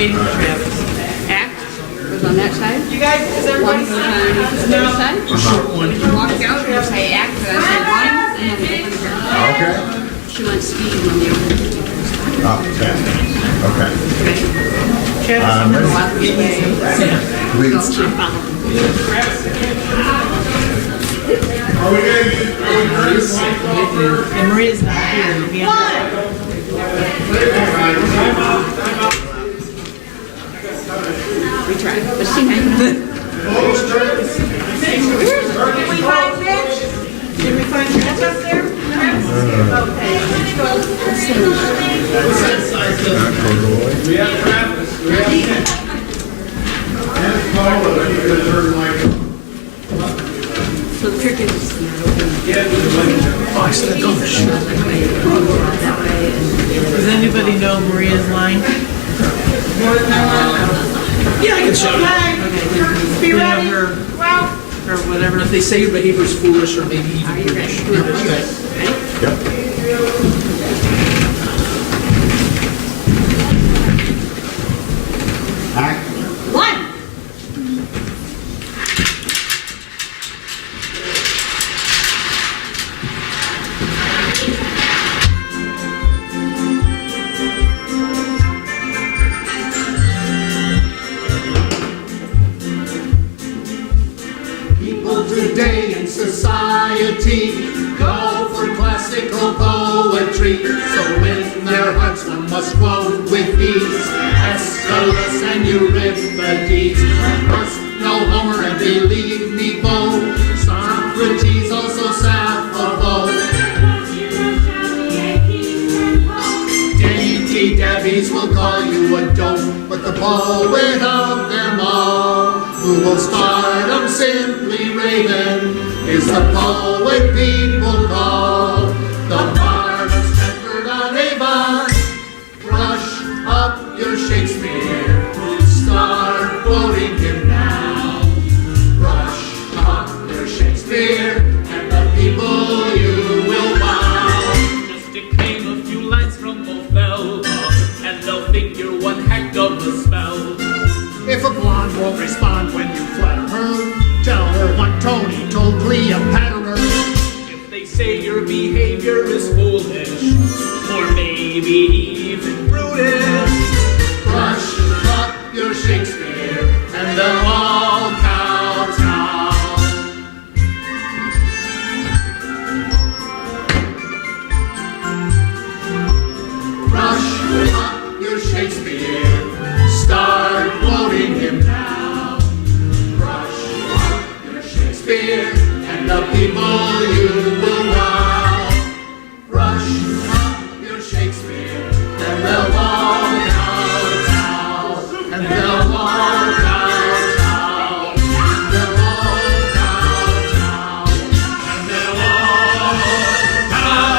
waiting for Travis. Act goes on that side. You guys, is One everybody goes on the other side. When you walk out, you say act, and I say one, and then the other. Okay. She wants speed when the other. Oh, okay. Okay. Travis, I'm gonna walk away. Please. So I'm following. And Maria's not here. We have We tried, but she might not. Did we find Travis up there? Okay. We have Travis. We have Nick. And Paula, you could turn like. So the trick is not open. Oh, I still go. Does anybody know Maria's line? Yeah, I can show you. Be ready. Or whatever. If they say your behavior is foolish or maybe even Are you ready? foolish. Yep. Act. One. People today in society go for classical poetry. So in their hearts one must quote with ease Aeschylus and Euripides. Must know Homer and believe me both. Socrates, also Sappho. Dainty Debbie's will call you a dope, but the poet of them all, who will stardom simply raven, is the poet people call the Bard of Stratford-on-Avon. Brush up your Shakespeare, start quoting him now. Brush up your Shakespeare, and the people you will wow. Just declaim a few lines from Othello, and they'll think you're one heck of a spell. If a blonde won't respond when you flatter her, tell her what Tony told Cleopatra. If they say your behavior is foolish, or maybe even brutish, Brush up your Shakespeare, and they'll all kowtow. Brush up your Shakespeare, start quoting him now. Brush up your Shakespeare, and the people you will wow. Brush up your Shakespeare, and they'll all kowtow. And they'll all kowtow. They'll all kowtow. And they'll all kowtow.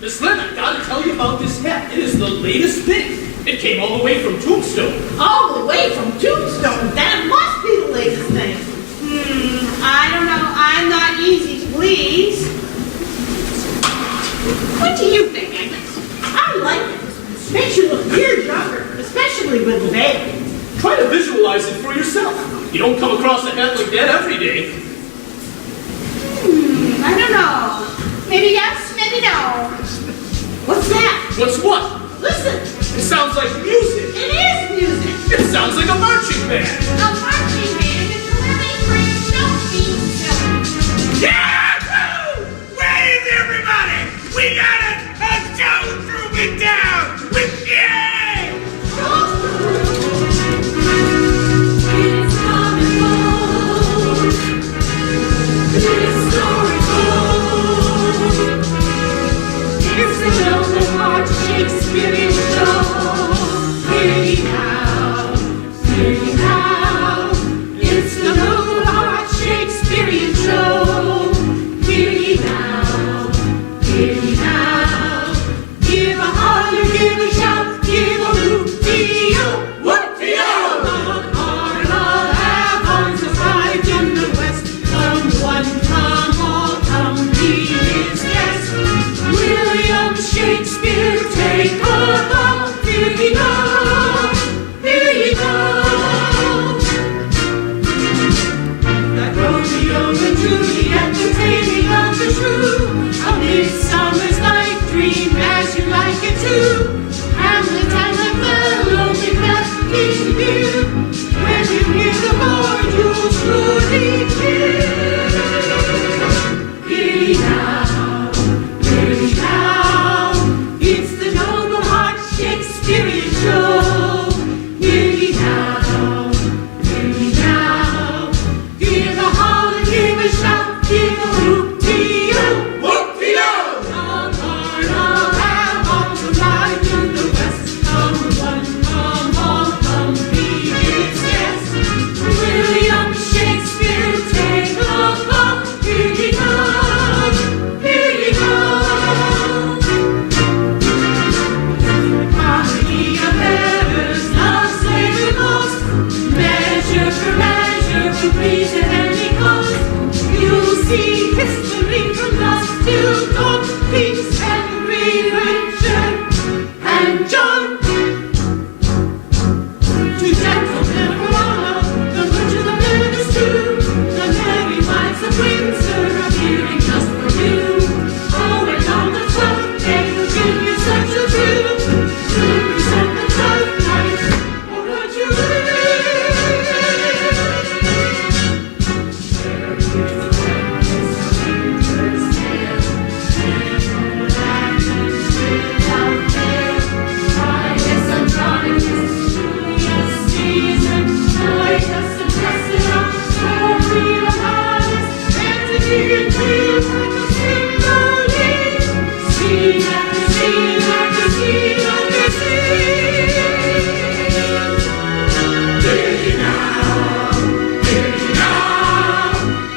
Miss Lynn, I gotta tell you about this hat. It is the latest thing. It came all the way from Tombstone. All the way from Tombstone. That must be the latest thing. I don't know. I'm not easy to please. What do you think, Agnes? I like it. Makes you look years younger, especially with the veil. Try to visualize it for yourself. You don't come across a hat like that every day. I don't know. Maybe yes, maybe no. What's that? What's what? Listen. It sounds like music. It is music. It sounds like a marching band. A marching band is really great. Don't be silly. Yahoo! Wave, everybody! We got a stone trooping down with yay! When you hear the board, you'll truly cheer. Hear ye now, it's the Noble Heart Shakespearean show. Hear ye now, hear the howl and give a shout, give a whoop-dee-oo. Whoop-dee-oo! Come on, all have on to ride to the west. Come one, come all, come be his guest. William Shakespeare, take a bow. Here ye come, here ye come. Harmony of errors, love slavery most. Measure for measure, to please at any cost. You'll see history from dusk till dawn. Peace, Henry, Richard, and John. To gentlemen of Corona, the butcher, the minister, the merry wives of Windsor are appearing just for you. Oh, and on the 12th day we'll give you such a view. To present the 12th night, or would you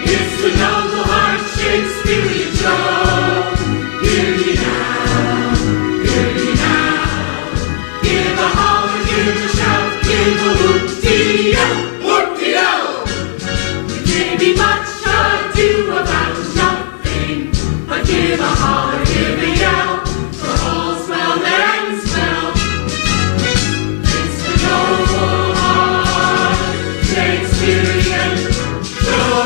It's the Noble Heart Shakespearean show. Hear ye now, give a holler, give a shout, give a whoop-dee-oo, whoop-dee-oo. It may be much ado about nothing, but give a holler, give a yell, for all's well that ends well. It's the Noble Heart Shakespearean show.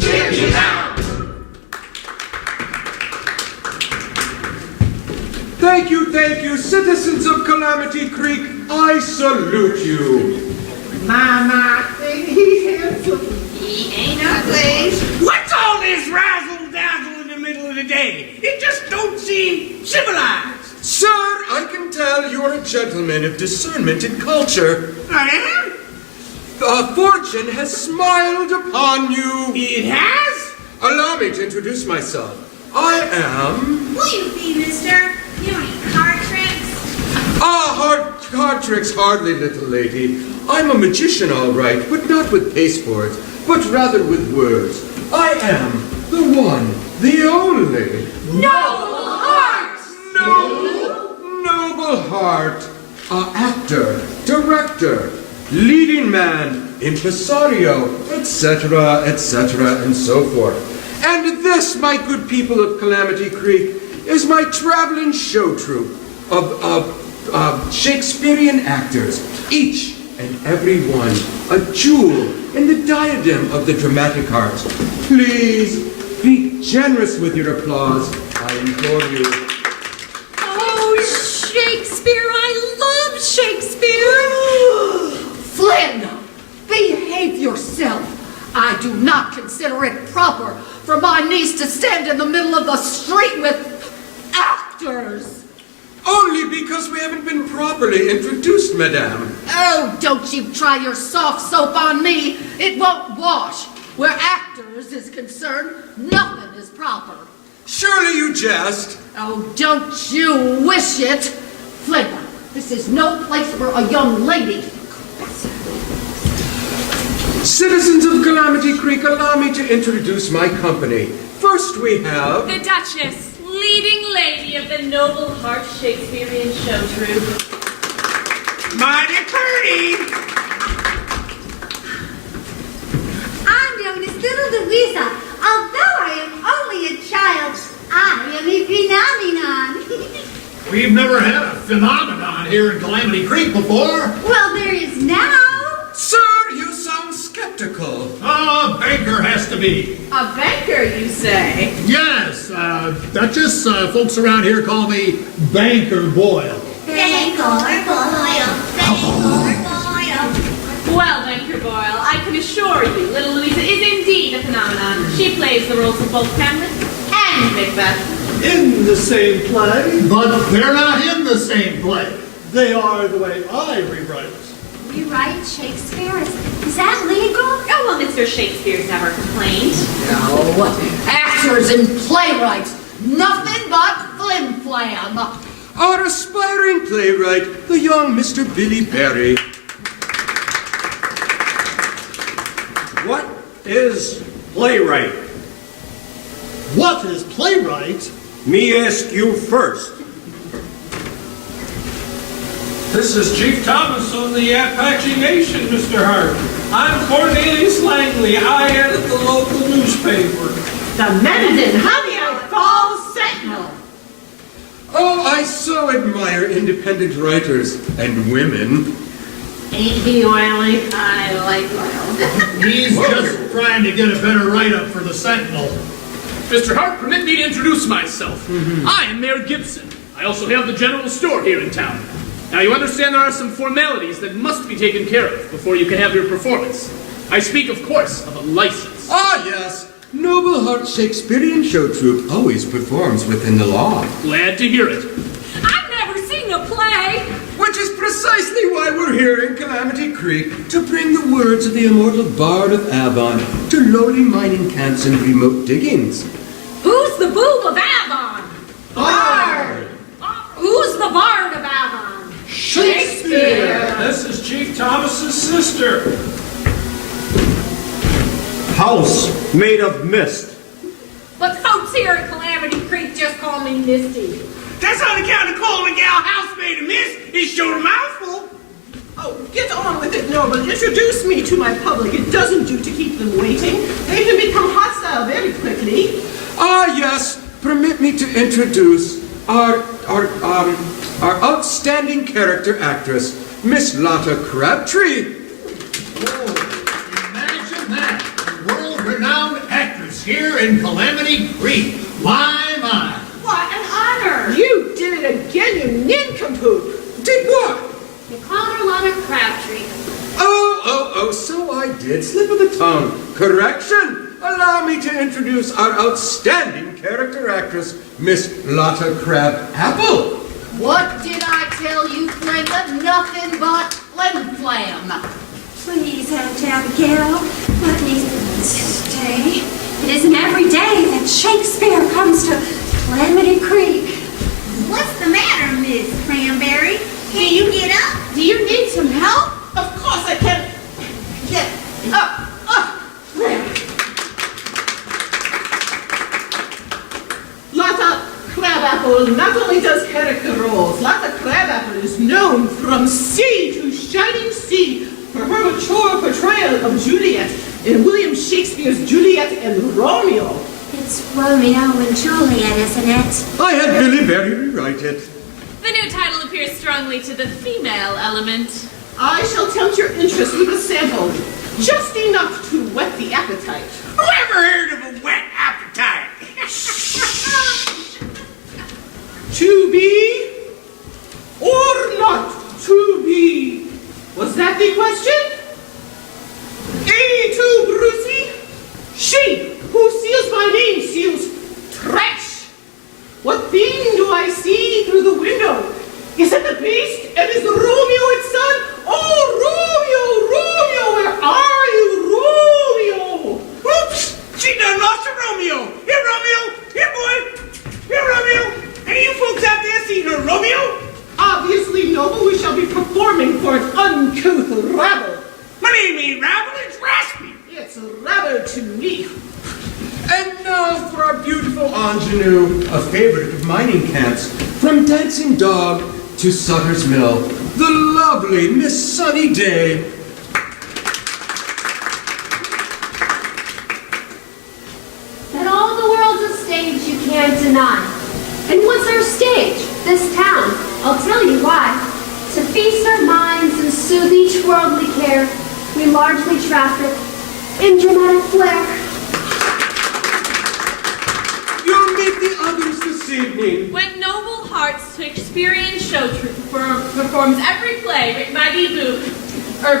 Hear ye now. Thank you, citizens of Calamity Creek. I salute you. Mama, think he's handsome. He ain't ugly. What's all this razzle-dazzle in the middle of the day? It just don't seem civilized. Sir, I can tell you're a gentleman of discernment and culture. I am? Fortune has smiled upon you. It has? Allow me to introduce myself. I am... Will you be, mister? You don't eat card tricks? Card tricks hardly, little lady. I'm a magician, all right, but not with pasteboards, but rather with words. I am the one, the only... Noble Heart! Noble Heart. Actor, director, leading man, impresario, etc., and so forth. And this, my good people of Calamity Creek, is my traveling show troupe of Shakespearean actors, each and every one a jewel in the diadem of the dramatic arts. Please be generous with your applause, I implore you. Oh, Shakespeare! I love Shakespeare! Flynn, behave yourself. I do not consider it proper for my niece to stand in the middle of the street with actors. Only because we haven't been properly introduced, madame. Oh, don't you try your soft soap on me. It won't wash. Where actors is concerned, nothing is proper. Surely you jest. Oh, don't you wish it. Flynn, this is no place for a young lady. Citizens of Calamity Creek, allow me to introduce my company. First we have... The Duchess, leading lady of the Noble Heart Shakespearean show troupe. Mighty pretty. I'm known as Little Louisa. Although I am only a child, I am a phenomenon. We've never had a phenomenon here in Calamity Creek before. Well, there is now. Sir, you sound skeptical. A banker has to be. A banker, you say? Yes, Duchess. Folks around here call me Banker Boyle. Well, Banker Boyle, I can assure you, little Louisa is indeed a phenomenon. She plays the roles of both Hamlet and Macbeth. In the same play. But they're not in the same play. They are the way I rewrite. Rewrite Shakespeare? Is that legal? Oh, well, Mr. Shakespeare's never complained. No, actors and playwrights, nothing but flim-flam. Our aspiring playwright, the young Mr. Billy Barry. What is playwright? What is playwright? Me ask you first. This is Chief Thomas of the Apache Nation, Mr. Hart. I'm Cornelius Langley. I edit the local newspaper. The Mendon Honeyett Falls Sentinel. Oh, I so admire independent writers and women. Ain't he oily? I like oil. He's just trying to get a better write-up for the Sentinel. Mr. Hart, permit me to introduce myself. I am Mayor Gibson. I also have the general store here in town. Now, you understand there are some formalities that must be taken care of before you can have your performance. I speak, of course, of a license. Ah, yes. Noble Heart Shakespearean Show Troupe always performs within the law. Glad to hear it. I've never seen a play. Which is precisely why we're here in Calamity Creek, to bring the words of the immortal Bard of Avon to lowly mining camps and remote diggings. Who's the boob of Avon? Bard! Who's the Bard of Avon? Shakespeare! This is Chief Thomas's sister. House made of mist. But folks here at Calamity Creek just call me Misty. That's on account of calling a gal house made of mist. It's sure a mouthful. Oh, get on with it, Noble. Introduce me to my public. It doesn't do to keep them waiting. They can become hostile very quickly. Ah, yes. Permit me to introduce our outstanding character actress, Miss Lotta Crabtree. Oh, imagine that. World-renowned actress here in Calamity Creek. My. What an honor! You did it again, you nincompoop. Did what? You called her Lotta Crabtree. Oh, so I did. Slip of the tongue. Correction. Allow me to introduce our outstanding character actress, Miss Lotta Crab-Apple. What did I tell you, Glenda? Nothing but flim-flam. Please, Aunt Abigail, let me stay. It isn't every day that Shakespeare comes to Calamity Creek. What's the matter, Miss Cranberry? Can you get up? Do you need some help? Of course I can. Get up. There. Lotta Crabapple not only does character roles, Lotta Crabapple is known from sea to shining sea for her mature portrayal of Juliet in William Shakespeare's Juliet and Romeo. It's Romeo and Juliet, isn't it? I had Billy Barry rewrite it. The new title appeals strongly to the female element. I shall tempt your interest with a sample, just enough to whet the appetite. Whoever heard of a wet appetite? To be or not to be? Was that the question? 82 Brucey? She who seals my name seals trash. What thing do I see through the window? Is it the beast? And is Romeo its son? Oh, Romeo, where are you, Romeo? Oops! She done lost her Romeo. Here, Romeo. Here, boy. Here, Romeo. Any of you folks out there seen her Romeo? Obviously, Noble, we shall be performing for an uncouth rabble. My name ain't Rabble, it's Raspy. It's rabble to me. And now for our beautiful ingenue, a favorite of mining camps, from Dancing Dog to Sutter's Mill, the lovely Miss Sunny Day. That all the world's a stage you can't deny. And what's our stage? This town. I'll tell you why. To feast our minds and soothe each worldly care, we largely traffic in dramatic flair. You'll meet the this evening? When Noble Hearts Shakespearean show troupe performs every play written by the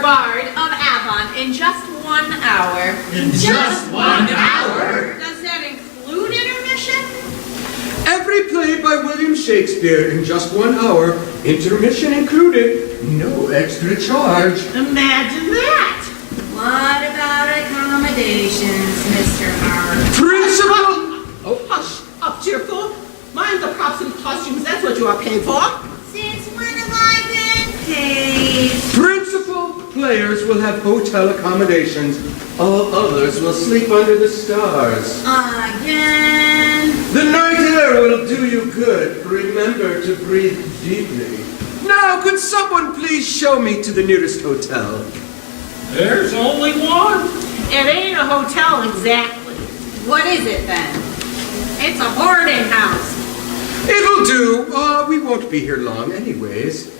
Bard of Avon in just 1 hour. In just 1 hour? Does that include intermission? Every play by William Shakespeare in just 1 hour, intermission included, no extra charge. Imagine that. What about accommodations, Mr. Hart? Principal! Oh, hush up, cheerful. Mind the props and costumes, that's what you are paid for. Since when have I been paid? Principal players will have hotel accommodations. All others will sleep under the stars. Again? The night air will do you good. Remember to breathe deeply. Now, could someone please show me to the nearest hotel? There's only one. It ain't a hotel exactly. What is it then? It's a boarding house. It'll do. We won't be here long anyways.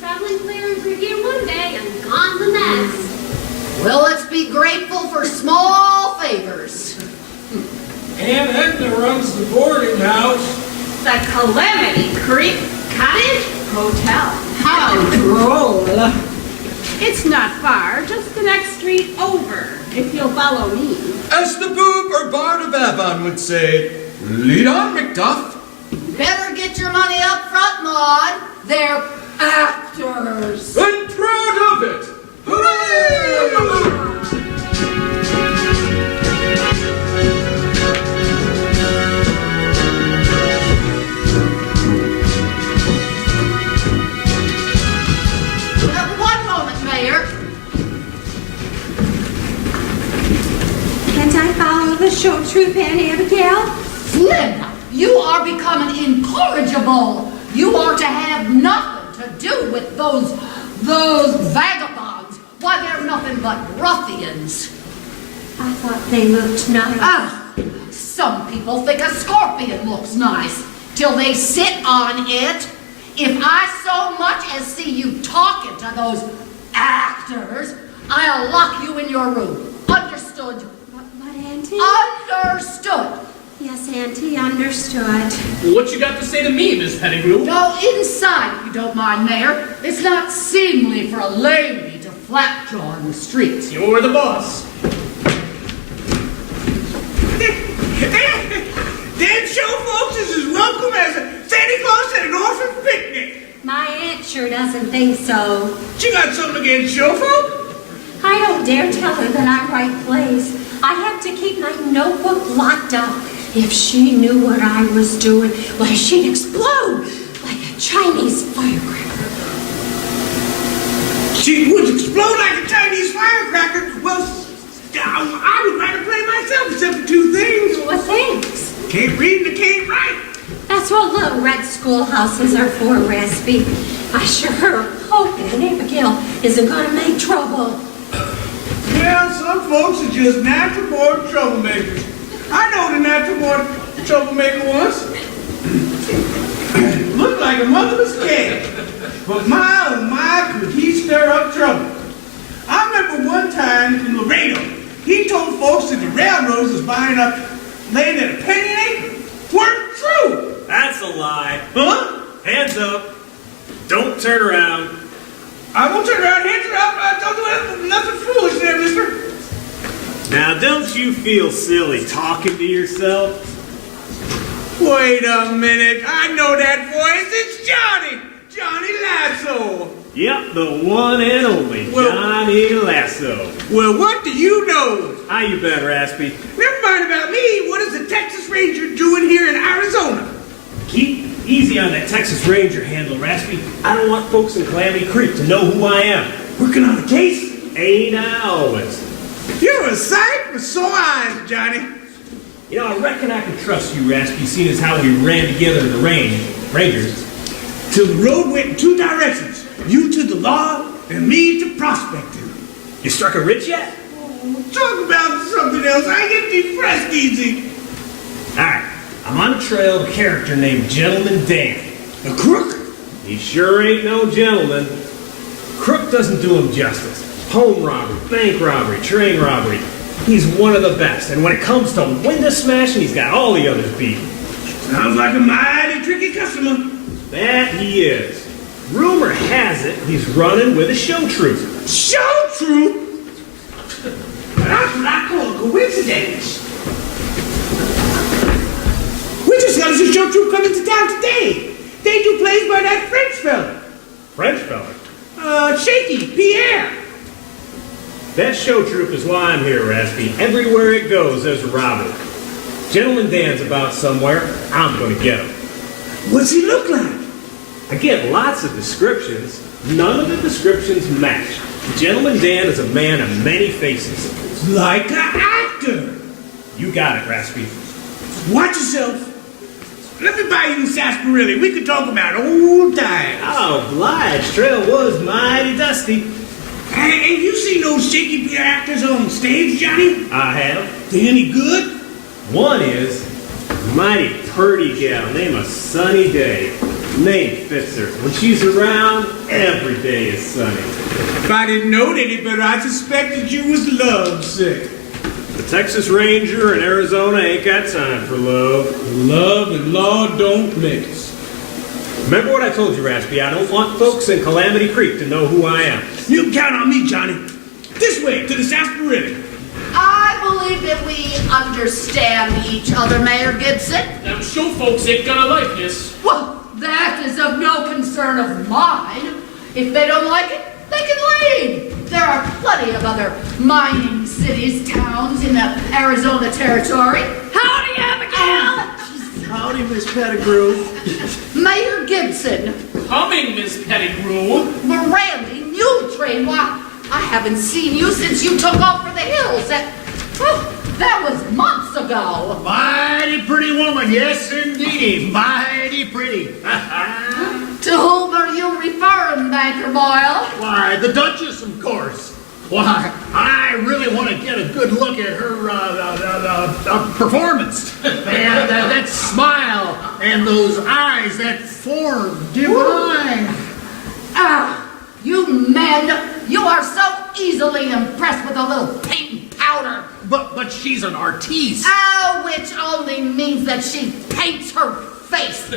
Traveling players are here one day and gone the next. Well, let's be grateful for small favors. Aunt Edna runs the boarding house. The Calamity Creek Cottage Hotel. How droll. It's not far, just the next street over, if you'll follow me. As the boob or bard of Avon would say, lead on, Macduff. Better get your money up front, Maud. They're actors. And proud of it. Hooray! One moment, Mayor. Can't I follow the show troupe, Aunt Abigail? Flynn, you are becoming incorrigible. You are to have nothing to do with those vagabonds. Why, they're nothing but ruffians. I thought they looked nice. Some people think a scorpion looks nice till they sit on it. If I so much as see you talking to those actors, I'll lock you in your room. Understood? What, Auntie? Understood. Yes, Auntie, understood. What you got to say to me, Miss Pettigrew? Go inside if you don't mind, Mayor. It's not seemly for a lady to flapjaw in the streets. You're the boss. Them show folks is as welcome as Santa Claus at an orphan picnic. My aunt sure doesn't think so. She got something against show folk? I don't dare tell her that I write plays. I have to keep my notebook locked up. If she knew what I was doing, why, she'd explode like a Chinese firecracker. She would explode like a Chinese firecracker? Well, I would rather play myself except for two things. What things? Can't read and can't write. That's what little red schoolhouses are for, Raspy. I sure hope Aunt Abigail isn't going to make trouble. Well, some folks are just natural born troublemakers. I know the natural born troublemaker was. Looked like a motherless cat. But my, oh my, could he stir up trouble. I remember one time in Laredo, he told folks that the railroads was buying up land at a penny an acre. Weren't true. That's a lie. Huh? Hands up. Don't turn around. I won't turn around, hands are up. Don't do nothing foolish there, mister. Now, don't you feel silly talking to yourself? Wait a minute. I know that voice. It's Johnny. Johnny Lasso. Yep, the one and only Well- Johnny Lasso. Well, what do you know? How you been, Raspy? Never mind about me. What is the Texas Ranger doing here in Arizona? Keep easy on that Texas Ranger handle, Raspy. I don't want folks in Calamity Creek to know who I am. Working on a case? Ain't I always? You're a sight for sore eyes, Johnny. You know, I reckon I can trust you, Raspy, seeing as how we ran together in the Rangers. Till the road went in two directions. You to the law and me to prospecting. You struck a rich yet? Talk about something else. I get depressed easy. Alright, I'm on the trail of a character named Gentleman Dan. A crook? He sure ain't no gentleman. Crook doesn't do him justice. Home robbery, bank robbery, train robbery. He's one of the best, and when it comes to window smashing, he's got all the others beat. Sounds like a mighty tricky customer. That he is. Rumor has it he's running with a show troupe. Show troupe? That's what I call a coincidence. We just got a show troupe coming to town today. They do plays by that French fella. French fella? Shaky, Pierre. That show troupe is why I'm here, Raspy. Everywhere it goes, there's a robber. Gentleman Dan's about somewhere. I'm gonna get him. What's he look like? I get lots of descriptions. None of the descriptions match. Gentleman Dan is a man of many faces. Like an actor. You got it, Raspy. Watch yourself. Let me buy you some sarsaparilla. We could talk about old times. Oh, obliged. Trail was mighty dusty. Ain't you seen those shaky Pierre actors on stage, Johnny? I have. They any good? One is a mighty purty gal named Sunny Day. Name fits her. When she's around, every day is sunny. If I didn't know any better, I suspected you was lovesick. The Texas Ranger in Arizona ain't got time for love. Love and law don't mix. Remember what I told you, Raspy. I don't want folks in Calamity Creek to know who I am. You can count on me, Johnny. This way, to the sarsaparilla. I believe that we understand each other, Mayor Gibson. Them show folks ain't gonna like this. Well, that is of no concern of mine. If they don't like it, they can leave. There are plenty of other mining cities, towns in the Arizona territory. Howdy, Abigail! Howdy, Miss Pettigrew. Mayor Gibson. Coming, Miss Pettigrew. Randy Mule Train, why, I haven't seen you since you took off for the hills. That was months ago. Mighty pretty woman, yes indeedy. Mighty pretty. To whom are you referring, Banker Boyle? Why, the Duchess, of course. Why, I really want to get a good look at her performance. And that smile and those eyes, that form, divine. Ah, you men, you are so easily impressed with a little paint and powder. But she's an artiste. Oh, which only means that she paints her face.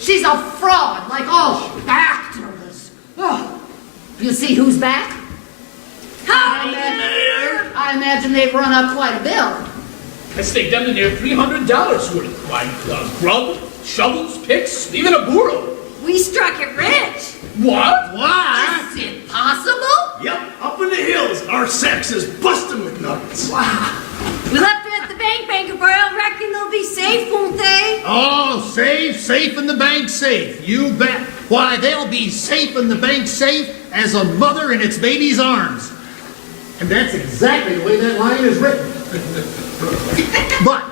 She's a fraud, like all actors. Oh, you see who's back? I imagine they've run up quite a bill. I staked them to near $300 worth. Why, grub, shovels, picks, even a burro. We struck it rich. What? Why? Is it possible? Yep, up in the hills, our sex is busting with nuts. Wow. We left it at the bank, Banker Boyle. Reckon they'll be safe, won't they? Oh, safe in the bank safe. You bet. Why, they'll be safe in the bank safe as a mother in its baby's arms. And that's exactly the way that line is written. But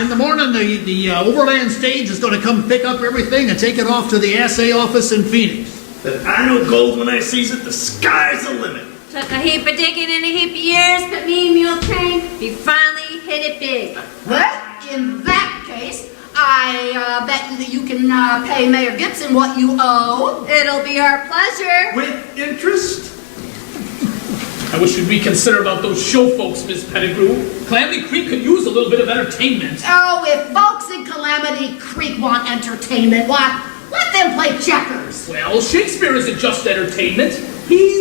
in the morning, the overland stage is going to come pick up everything and take it off to the assay office in Phoenix. But I know gold when I sees it. The sky's the limit. Took a heap of digging and a heap of years, but me, Mule Train, we finally hit it big. Well, in that case, I bet that you can pay Mayor Gibson what you owe. It'll be our pleasure. With interest? I wish you'd reconsider about those show folks, Miss Pettigrew. Calamity Creek could use a little bit of entertainment. Oh, if folks in Calamity Creek want entertainment, why, let them play checkers. Well, Shakespeare isn't just entertainment. He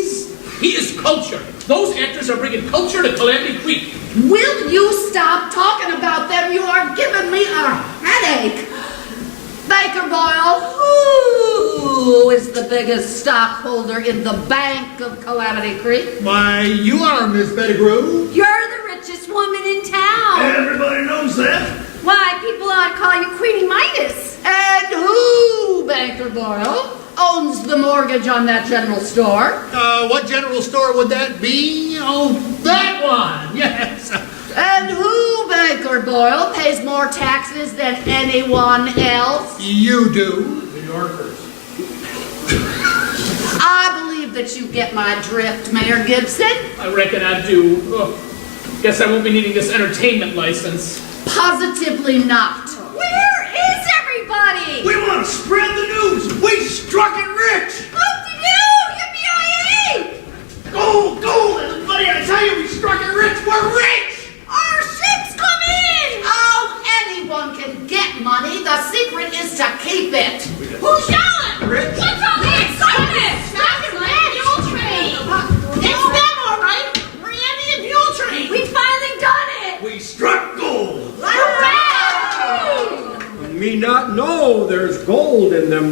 is culture. Those actors are bringing culture to Calamity Creek. Will you stop talking about them? You are giving me a headache. Banker Boyle, who is the biggest stockholder in the Bank of Calamity Creek? Why, you are, Miss Pettigrew. You're the richest woman in town. Everybody knows that. Why, people ought to call you Queenie Midas. And who, Banker Boyle, owns the mortgage on that general store? What general store would that be? Oh, that one, yes. And who, Banker Boyle, pays more taxes than anyone else? You do. New Yorkers. I believe that you get my drift, Mayor Gibson. I reckon I do. Oh, guess I won't be needing this entertainment license. Positively not. Where is everybody? We want to spread the news. We struck it rich. Whoop-de-doo! Yippee-yi-yi! Gold, everybody. I tell you, we struck it rich. We're rich. Our ships come in! Oh, anyone can get money. The secret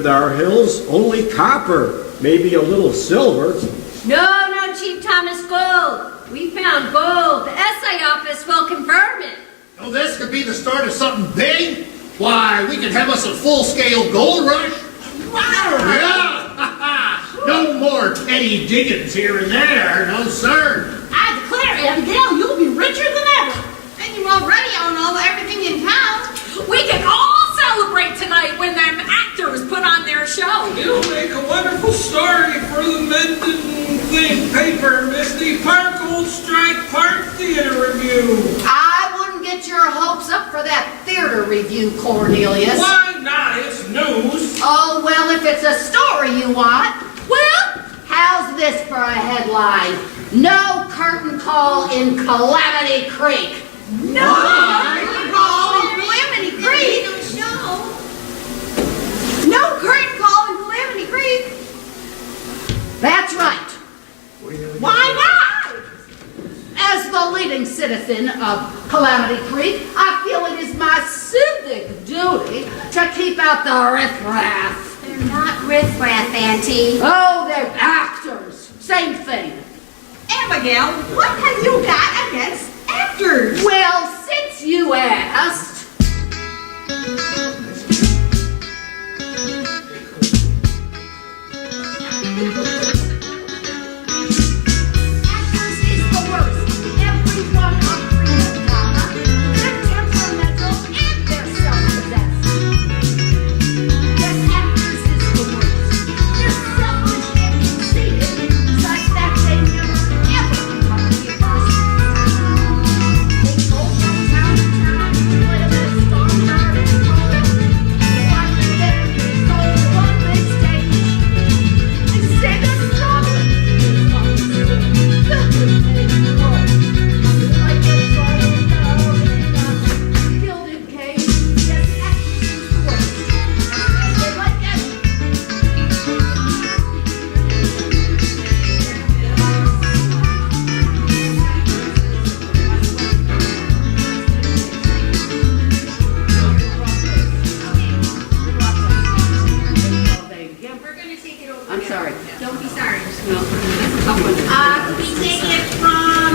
our hills, only copper, maybe a little silver. No, Chief Thomas, gold. We found gold. The essay office will confirm it. Oh, this could be the start of something big? Why, we could have us a full-scale gold rush. Yeah! No more petty diggings here and there, no sir. I declare, Abigail, you'll be richer than ever. And you already own all everything in town. We can all celebrate tonight when them actors put on their show. You'll make a wonderful story for the Menden thing paper, Misty. Park Old Strike Park Theater Review. I wouldn't get your hopes up for that theater review, Cornelius. Why not? It's news. Oh, well, if it's a story you want, well, how's this for a headline? No curtain call in Calamity Creek. No curtain call in Calamity Creek. No curtain call in Calamity Creek. That's right. Why not? As the leading citizen of Calamity Creek, I feel it is my civic duty to keep out the riffraff. They're not riffraff, Auntie. Oh, they're actors. Same thing. Abigail, what have you got against actors? Well, since you asked, I'm sorry. Don't be sorry. No, it's a tough one. Can we take it from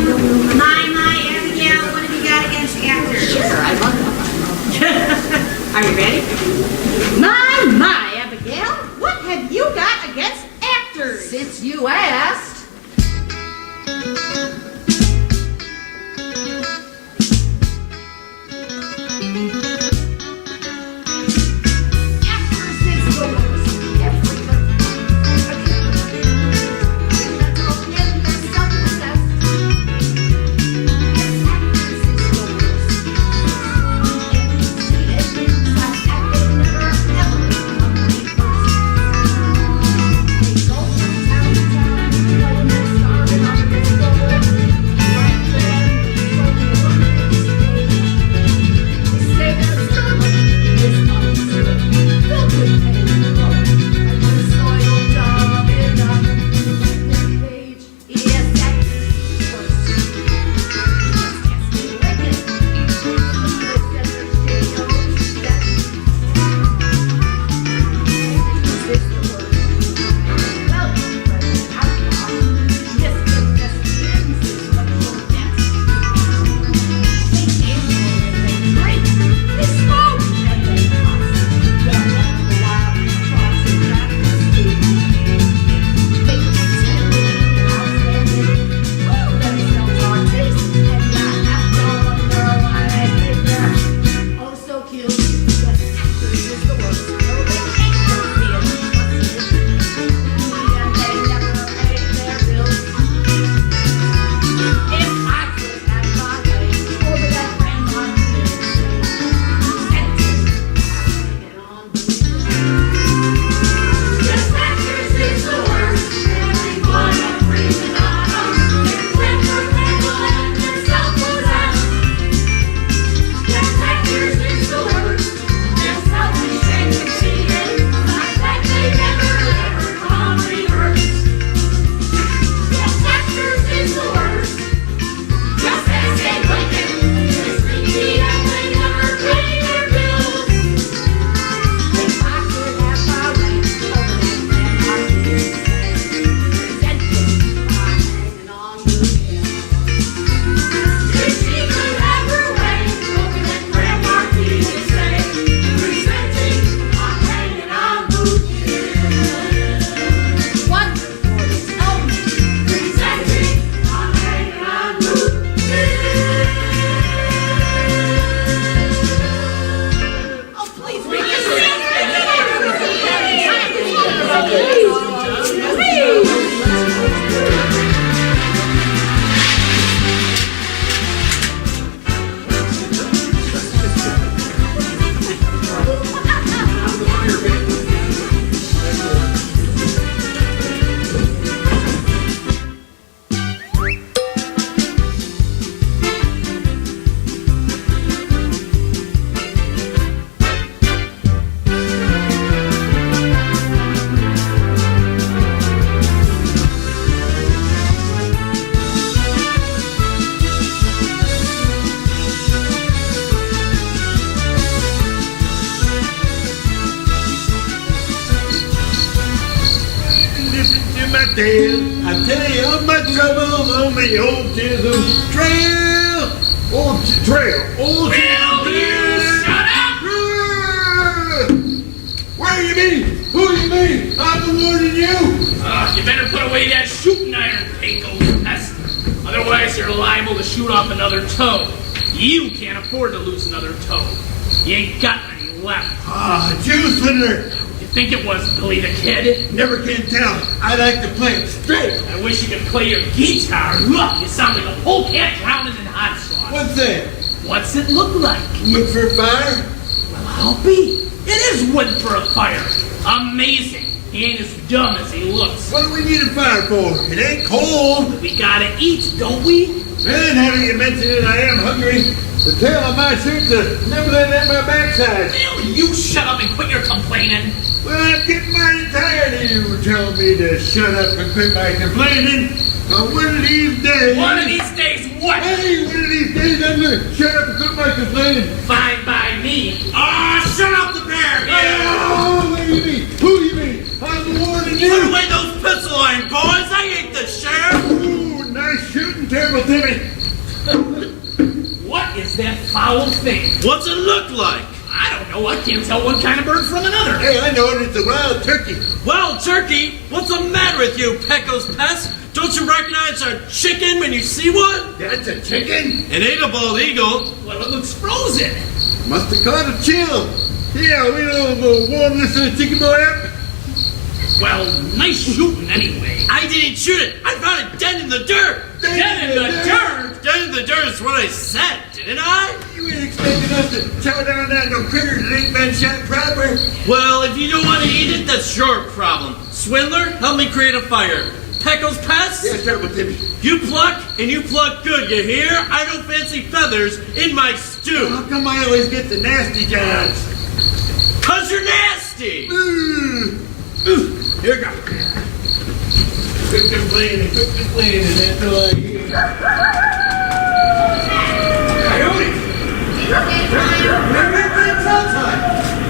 my Abigail? What have you got against actors? Sure, I love that. Are you ready? My, Abigail, what have you got against actors? Since you asked, Town Listen to my tale. I tell you all my troubles on the old Chisholm Trail. Old Trail. Old Chisholm Trail. Shut up! Where you be? Who you be? I'm warning you. You better put away that shooting iron, Pecos pest. Otherwise, you're liable to shoot off another toe. You can't afford to lose another toe. You ain't got any left. Juice Fiddler. You think it was Billy the Kid? Never can tell. I like to play it straight. I wish you could play your guitar. Look, you sound like a polecat drowning in hot sauce. What's that? What's it look like? Wood for fire? Well, I'll be. It is wood for a fire. Amazing. He ain't as dumb as he looks. What do we need a fire for? It ain't cold. We gotta eat, don't we? And having you mention it, I am hungry. The tail of my shirt's never let at my backside. Will you shut up and quit your complaining? Well, I'm getting mighty tired of you telling me to shut up and quit my complaining. One of these days... One of these days what? Hey, one of these days I'm going to shut up and quit my complaining. Fine by me. Shut up the bear! Oh, what do you mean? Who do you mean? I'm warning you. Put away those pistol iron, boys! I ain't the sheriff! Ooh, nice shooting, Terrible Timmy. What is that foul thing? What's it look like? I don't know. I can't tell one kind of bird from another. Hey, I know it. It's a wild turkey. Wild turkey? What's the matter with you, Pecos pest? Don't you recognize a chicken when you see one? That's a chicken? It ain't a bald eagle. Well, it looks frozen. Must have caught a chill. Yeah, we don't warm this in a chicken boy up. Well, nice shooting anyway. I didn't shoot it. I found it dead in the dirt. Dead in the dirt? Dead in the dirt is what I said, didn't I? You ain't expecting us to chow down that no critter that ain't been shot proper. Well, if you don't want to eat it, that's your problem. Swindler, help me create a fire. Pecos pest? Yeah, Terrible Timmy. You pluck, and you pluck good, you hear? I don't fancy feathers in my stew. How come I always get the nasty jobs? 'Cause you're nasty! Here you go. Quit complaining, that's all I hear. Coyote!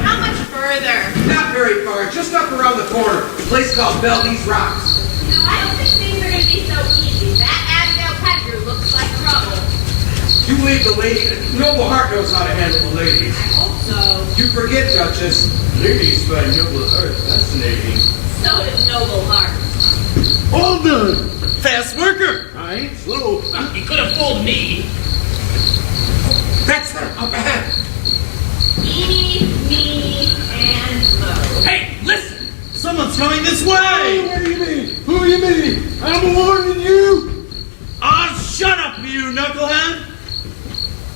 How much further? Not very far, just up around the corner. A place called Valdez Rocks. No, I don't think things are going to be so easy. That Abigail Pettigrew looks like trouble. You leave the lady. Noble Heart knows how to handle the ladies. I hope so. You forget, Duchess. Ladies by Noble Heart. Fascinating. So does Noble Heart. All done. Fast worker. I ain't slow. You could have fooled me. That's them, up ahead. Eeny, meeny, and mo. Hey, listen. Someone's coming this way. Hey, what do you mean? Who you mean? I'm warning you. Shut up, you knucklehead.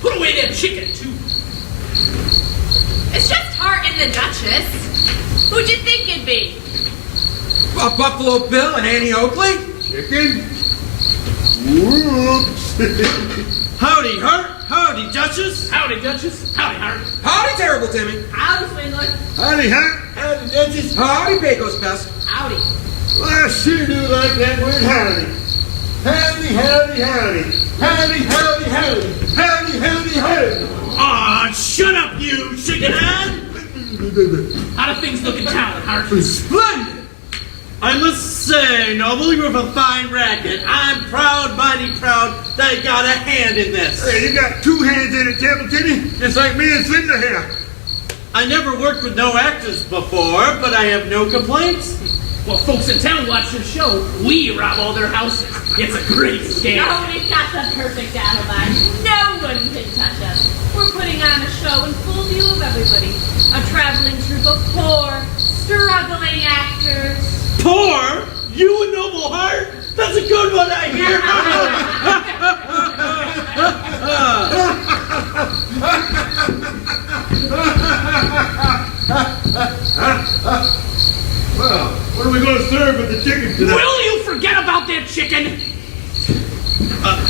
Put away that chicken, too. It's just Hart and the Duchess. Who'd you think it'd be? Buffalo Bill and Annie Oakley? Chicken? Whoops. Howdy, Hart. Howdy, Duchess. Howdy, Duchess. Howdy, Hart. Howdy, Terrible Timmy. Howdy, Swindler. Howdy, Hart. Howdy, Duchess. Howdy, Pecos Pest. Howdy. Well, I sure do like that word howdy. Howdy, howdy, howdy. Howdy, howdy, howdy. Howdy, howdy, howdy. Shut up, you chickenhead. How do things look in town, Hart? Splendid. I must say, Noble, you're a fine racket. I'm proud, mighty proud, that I got a hand in this. Hey, you got two hands in it, Terrible Timmy, just like me and Swindler here. I never worked with no actors before, but I have no complaints. Well, folks in town watch your show. We rob all their houses. It's a great scam. Oh, we've got the perfect alibi. No one can touch us. We're putting on a show in full view of everybody. A traveling troupe of poor, struggling actors. Poor? You and Noble Heart? That's a good one, I hear. Well, what are we going to serve with the chicken today? Will you forget about that chicken?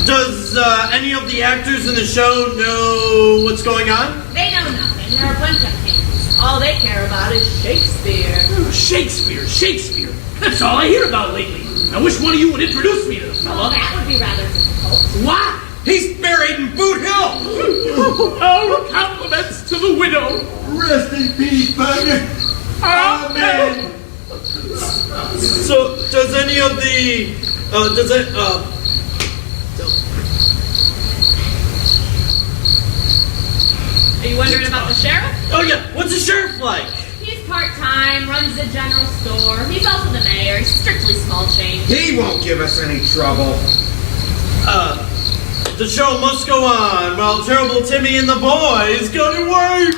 Does any of the actors in the show know what's going on? They know nothing. They're a bunch of pigs. All they care about is Shakespeare. Shakespeare, Shakespeare. That's all I hear about lately. I wish one of you would introduce me to the fella. That would be rather difficult. Why? He's buried in Boot Hill. Our compliments to the widow. Rest in peace, partner. Amen. So, does any of the, Are you wondering about the sheriff? oh yeah, what's the sheriff like? He's part-time, runs the general store. He's also the mayor. He's strictly small change. He won't give us any trouble. The show must go on while Terrible Timmy and the boys go to work.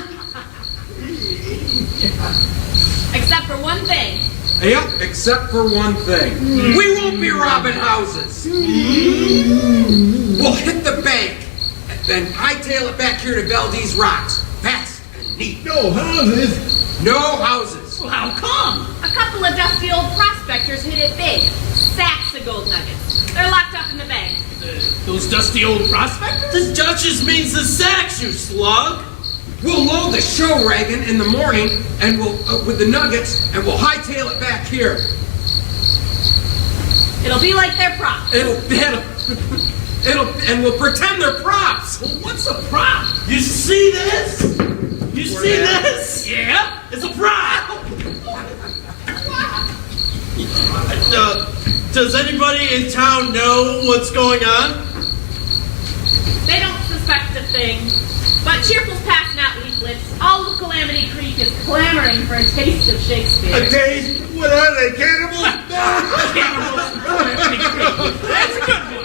Except for one thing. Yep, except for one thing. We won't be robbing houses. We'll hit the bank, and then hightail it back here to Valdez Rocks. Fast and neat. No houses. No houses. Well, how come? A couple of dusty old prospectors hit it big. Sacks of gold nuggets. They're locked up in the bank. Those dusty old prospectors? The Duchess means the sacks, you slug. We'll load the show wagon in the morning, and we'll with the nuggets, and we'll hightail it back here. It'll be like their props. And we'll pretend they're props. Well, what's a prop? You see this? You see this? Yeah? It's a prop. Does anybody in town know what's going on? They don't suspect a thing. But Cheerful's passing out leaflets. All of Calamity Creek is clamoring for a taste of Shakespeare. A taste? What are they, cannibals? That's a good one.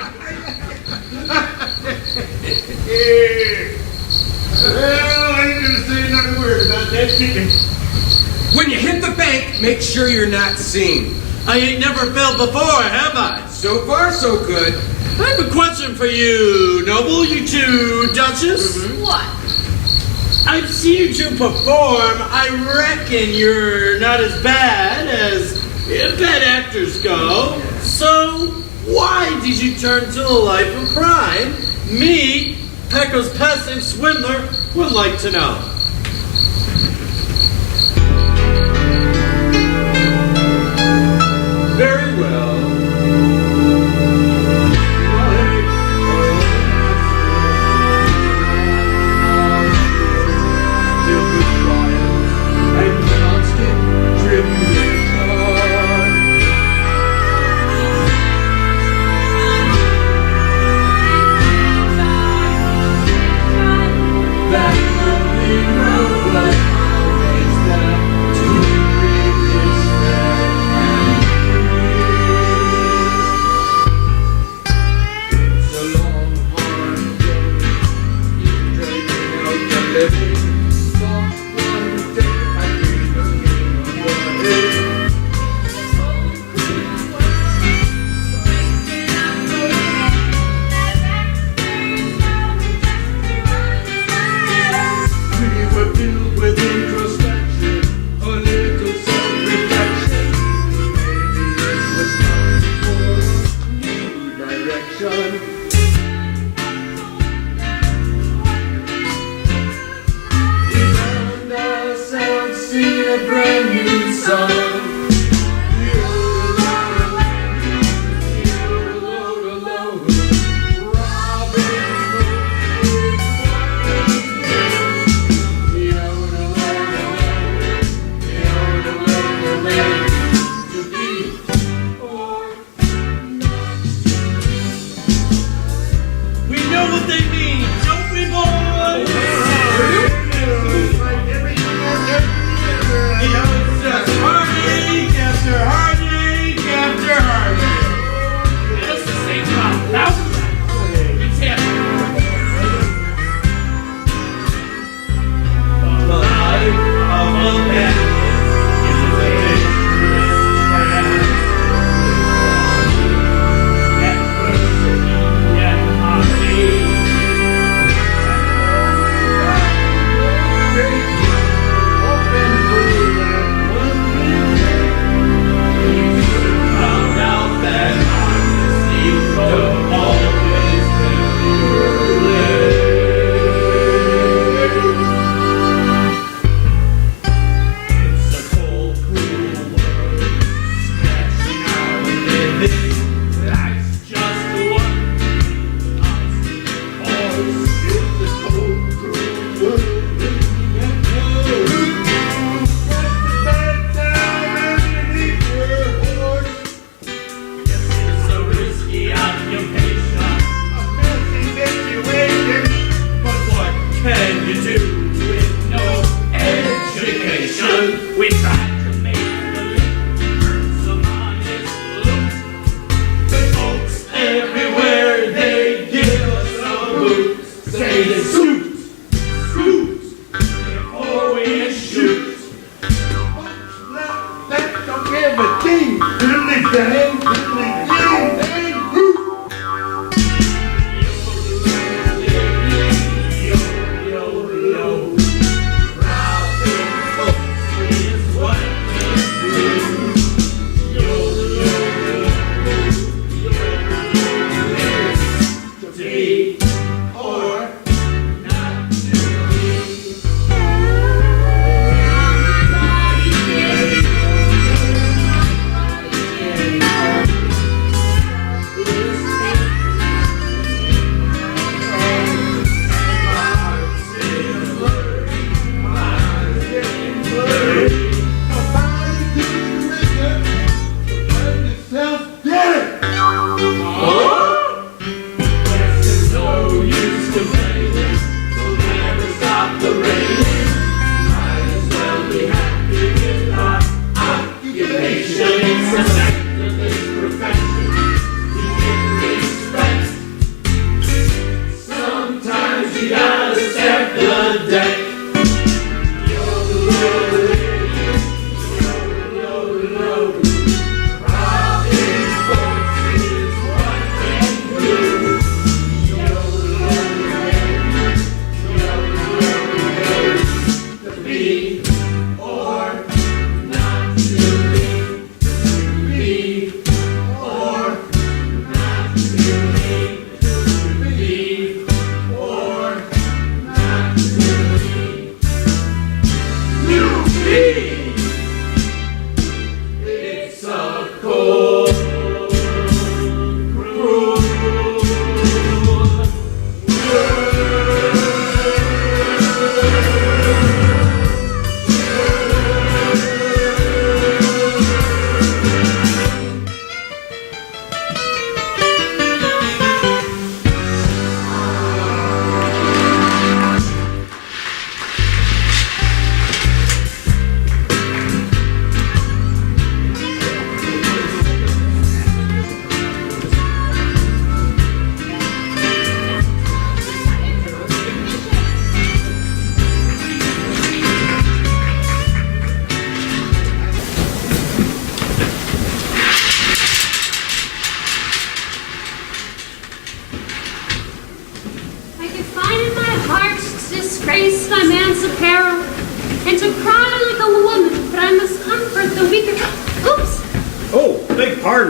Well, I ain't gonna say another word about that chicken. When you hit the bank, make sure you're not seen. I ain't never failed before, have I? So far, so good. I have a question for you, Noble, you two, Duchess. What? I've seen you two perform. I reckon you're not as bad as bad actors go. So, why did you turn to a life of crime? Me, Pecker's passing swindler, would like to know. Very well.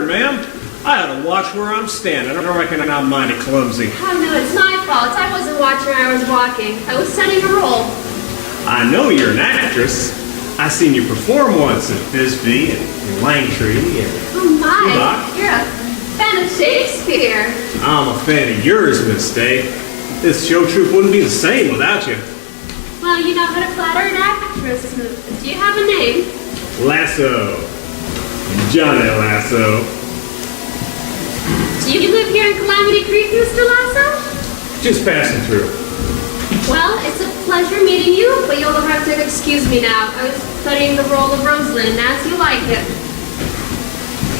ma'am. I ought to watch where I'm standing. I don't reckon I'm mighty clumsy. Oh, no, it's my fault. I wasn't watching where I was walking. I was setting a role. I know you're an actress. I seen you perform once at Bisbee and Langtree and Oh, my. Doc. You're a fan of Shakespeare. I'm a fan of yours, Miss Day. This show troupe wouldn't be the same without you. Well, you know how to flatter an actress. Do you have a name? Lasso. Johnny Lasso. Do you live here in Calamity Creek, Mr. Lasso? Just passing through. Well, it's a pleasure meeting you, but you'll have to excuse me now. I was studying the role of Rosalind, as you like it.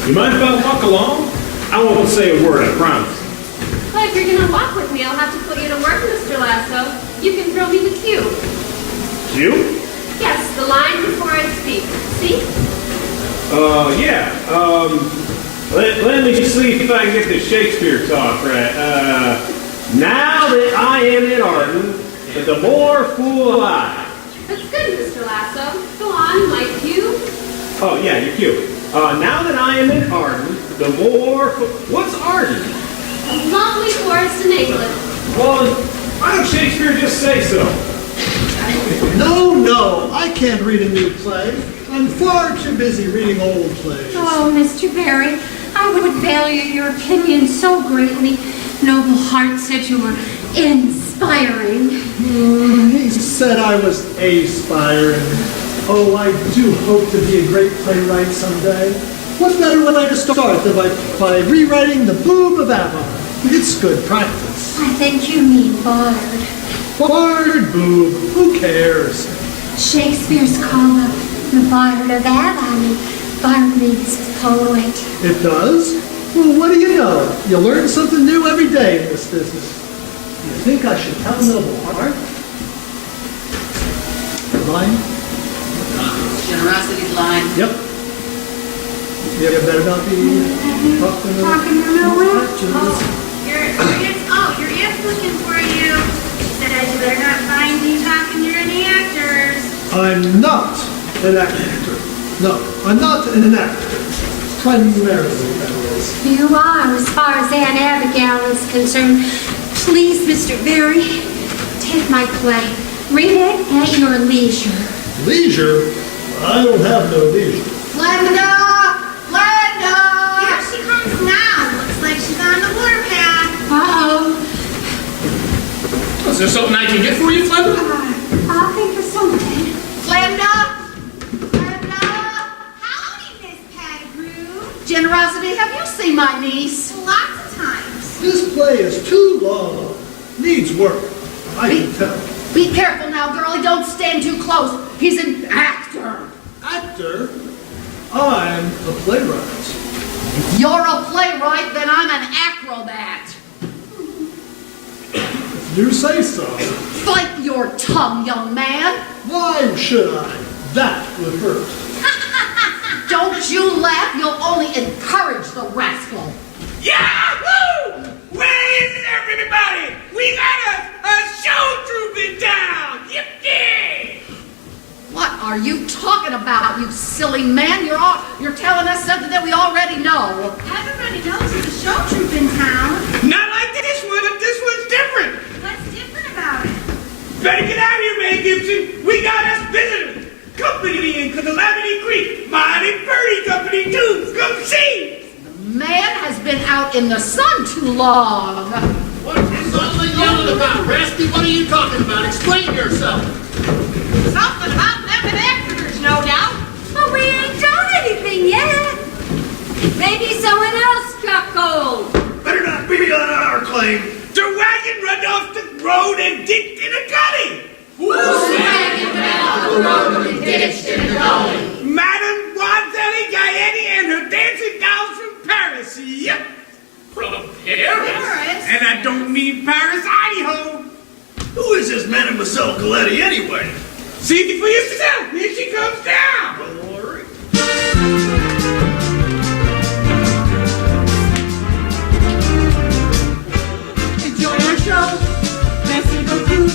You mind if I walk along? I won't say a word, I promise. Well, if you're gonna walk with me, I'll have to put you to work, Mr. Lasso. You can throw me the cue. You? Yes, the line before I speak. See? Yeah. Let me see if I can get the Shakespeare talk right. Now that I am in Arden, the more fool I. That's good, Mr. Lasso. Go on, my cue. Oh, yeah, your cue. Now that I am in Arden, the more what's Arden? A lovely forest in England. Well, why don't Shakespeare just say so? No, I can't read a new play. I'm far too busy reading old plays. Oh, Mr. Barry, I would value your opinion so greatly. Noble Heart said you were inspiring. He said I was aspiring. Oh, I do hope to be a great playwright someday. What better way to start than by rewriting The Boob of Avon? It's good practice. I think you mean Bard. Bard, boob, who cares? Shakespeare's called the Bard of Avon, and Bard means poet. It does? Well, what do you know? You learn something new every day in this business. You think I should tell Noble Heart? Line? Generosity's line. Yep. You better not be talking to Noble Heart. Your aunt's looking for you. She said you better not find me talking to any actors. I'm not an actor. No, I'm not an actor. Primarily, that is. You are, as far as Aunt Abigail is concerned. Please, Mr. Barry, take my play. Read it at your leisure. Leisure? I don't have no leisure. Glenda! Here she comes now. Looks like she's on the warpath. Uh-oh. Is there something I can get for you, Glenda? I'll think of something. Glenda! Howdy, Miss Pettigrew. Generosity, have you seen my niece? Lots of times. This play is too long. Needs work. I can tell. Be careful now, girlie. Don't stand too close. He's an actor. Actor? I'm a playwright. If you're a playwright, then I'm an acrobat. If you say so. Bite your tongue, young man. Why should I? That would hurt. Don't you laugh. You'll only encourage the rascal. Yahoo! Where is everybody? We got a show troupe in town! Yippee! What are you talking about, you silly man? You're telling us something that we already know. Everybody knows there's a show troupe in town. Not like this one, but this one's different. What's different about it? Better get out of here, man Gibson. We got us visitors. Company in Calamity Creek. Mighty Purdy Company, too. Come see. The man has been out in the sun too long. What is all the yelling about, Rasty? What are you talking about? Explain yourself. Something about them and actors, no doubt. But we ain't done anything yet. Maybe someone else struck gold. Better not be on our claim. The wagon run off the road and dipped in a gully. Whose wagon ran off the road and ditched in the gully? Madame Guanzelli Gayetti and her dancing dolls from Paris. Yep. From Paris? And I don't mean Paris, Idaho. Who is this Mademoiselle Coletti anyway? See for yourself. Here she comes down. Glory. Enjoy our show. Merci beaucoup.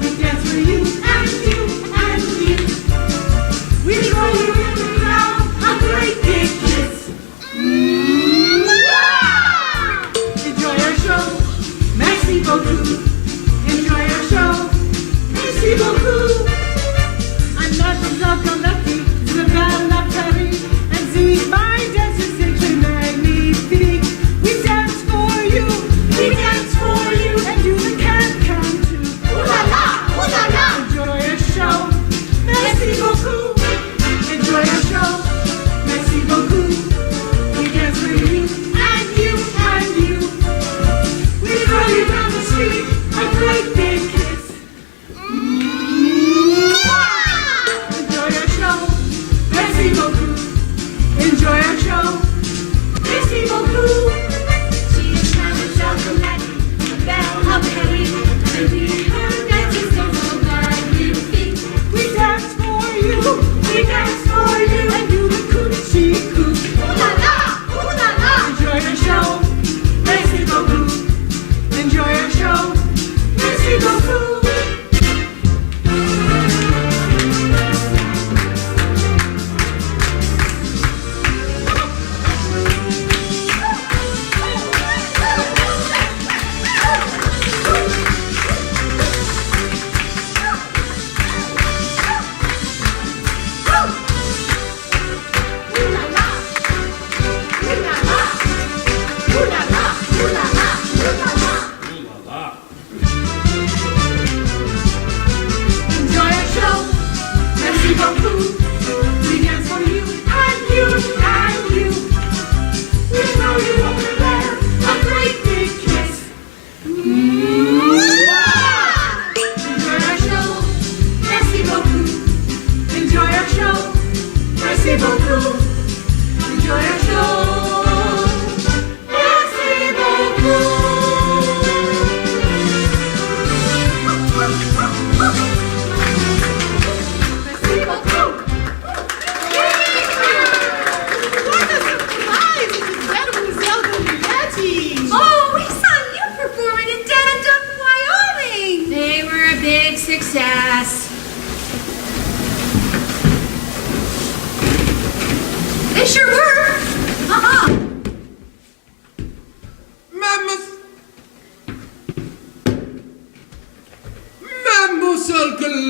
We dance for you and you and you. We throw you in the crowd a great big kiss.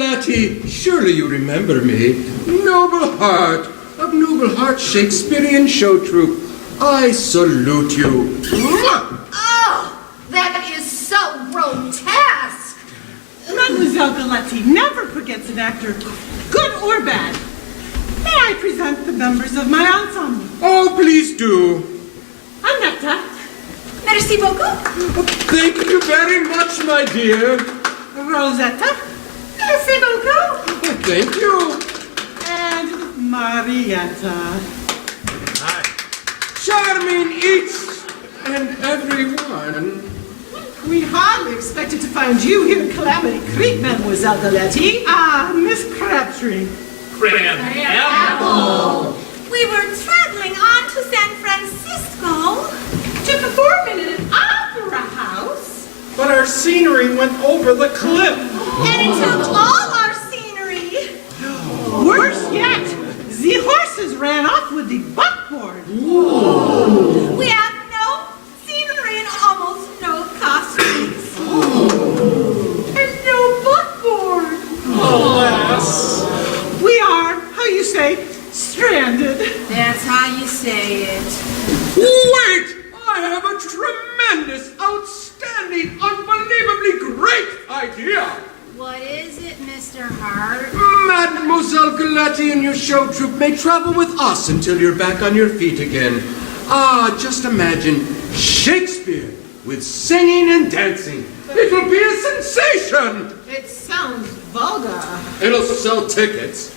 Galati, surely you remember me. Noble Heart of Noble Heart Shakespearean Show Troupe. I salute you. Oh, that is so grotesque. Mademoiselle Galati never forgets an actor, good or bad. May I present the members of my ensemble? Oh, please do. Annetta. Merci beaucoup. Thank you very much, my dear. Rosetta. Merci beaucoup. Oh, thank you. And Marietta. Charming each and every one. We hardly expected to find you here in Calamity Creek, Mademoiselle Galati. Ah, Miss Crabtree. Apple. We were traveling on to San Francisco To perform in an opera house. But our scenery went over the cliff. and it took all our scenery. Worse yet, the horses ran off with the buckboard. We have no scenery and almost no costumes. And no buckboard. Alas. We are, how you say, stranded. That's how you say it. Wait! I have a tremendous, outstanding, unbelievably great idea! What is it, Mr. Hart? Mademoiselle Galati and your show troupe may travel with us until you're back on your feet again. Ah, just imagine Shakespeare with singing and dancing. It will be a sensation! It sounds vulgar. It'll sell tickets.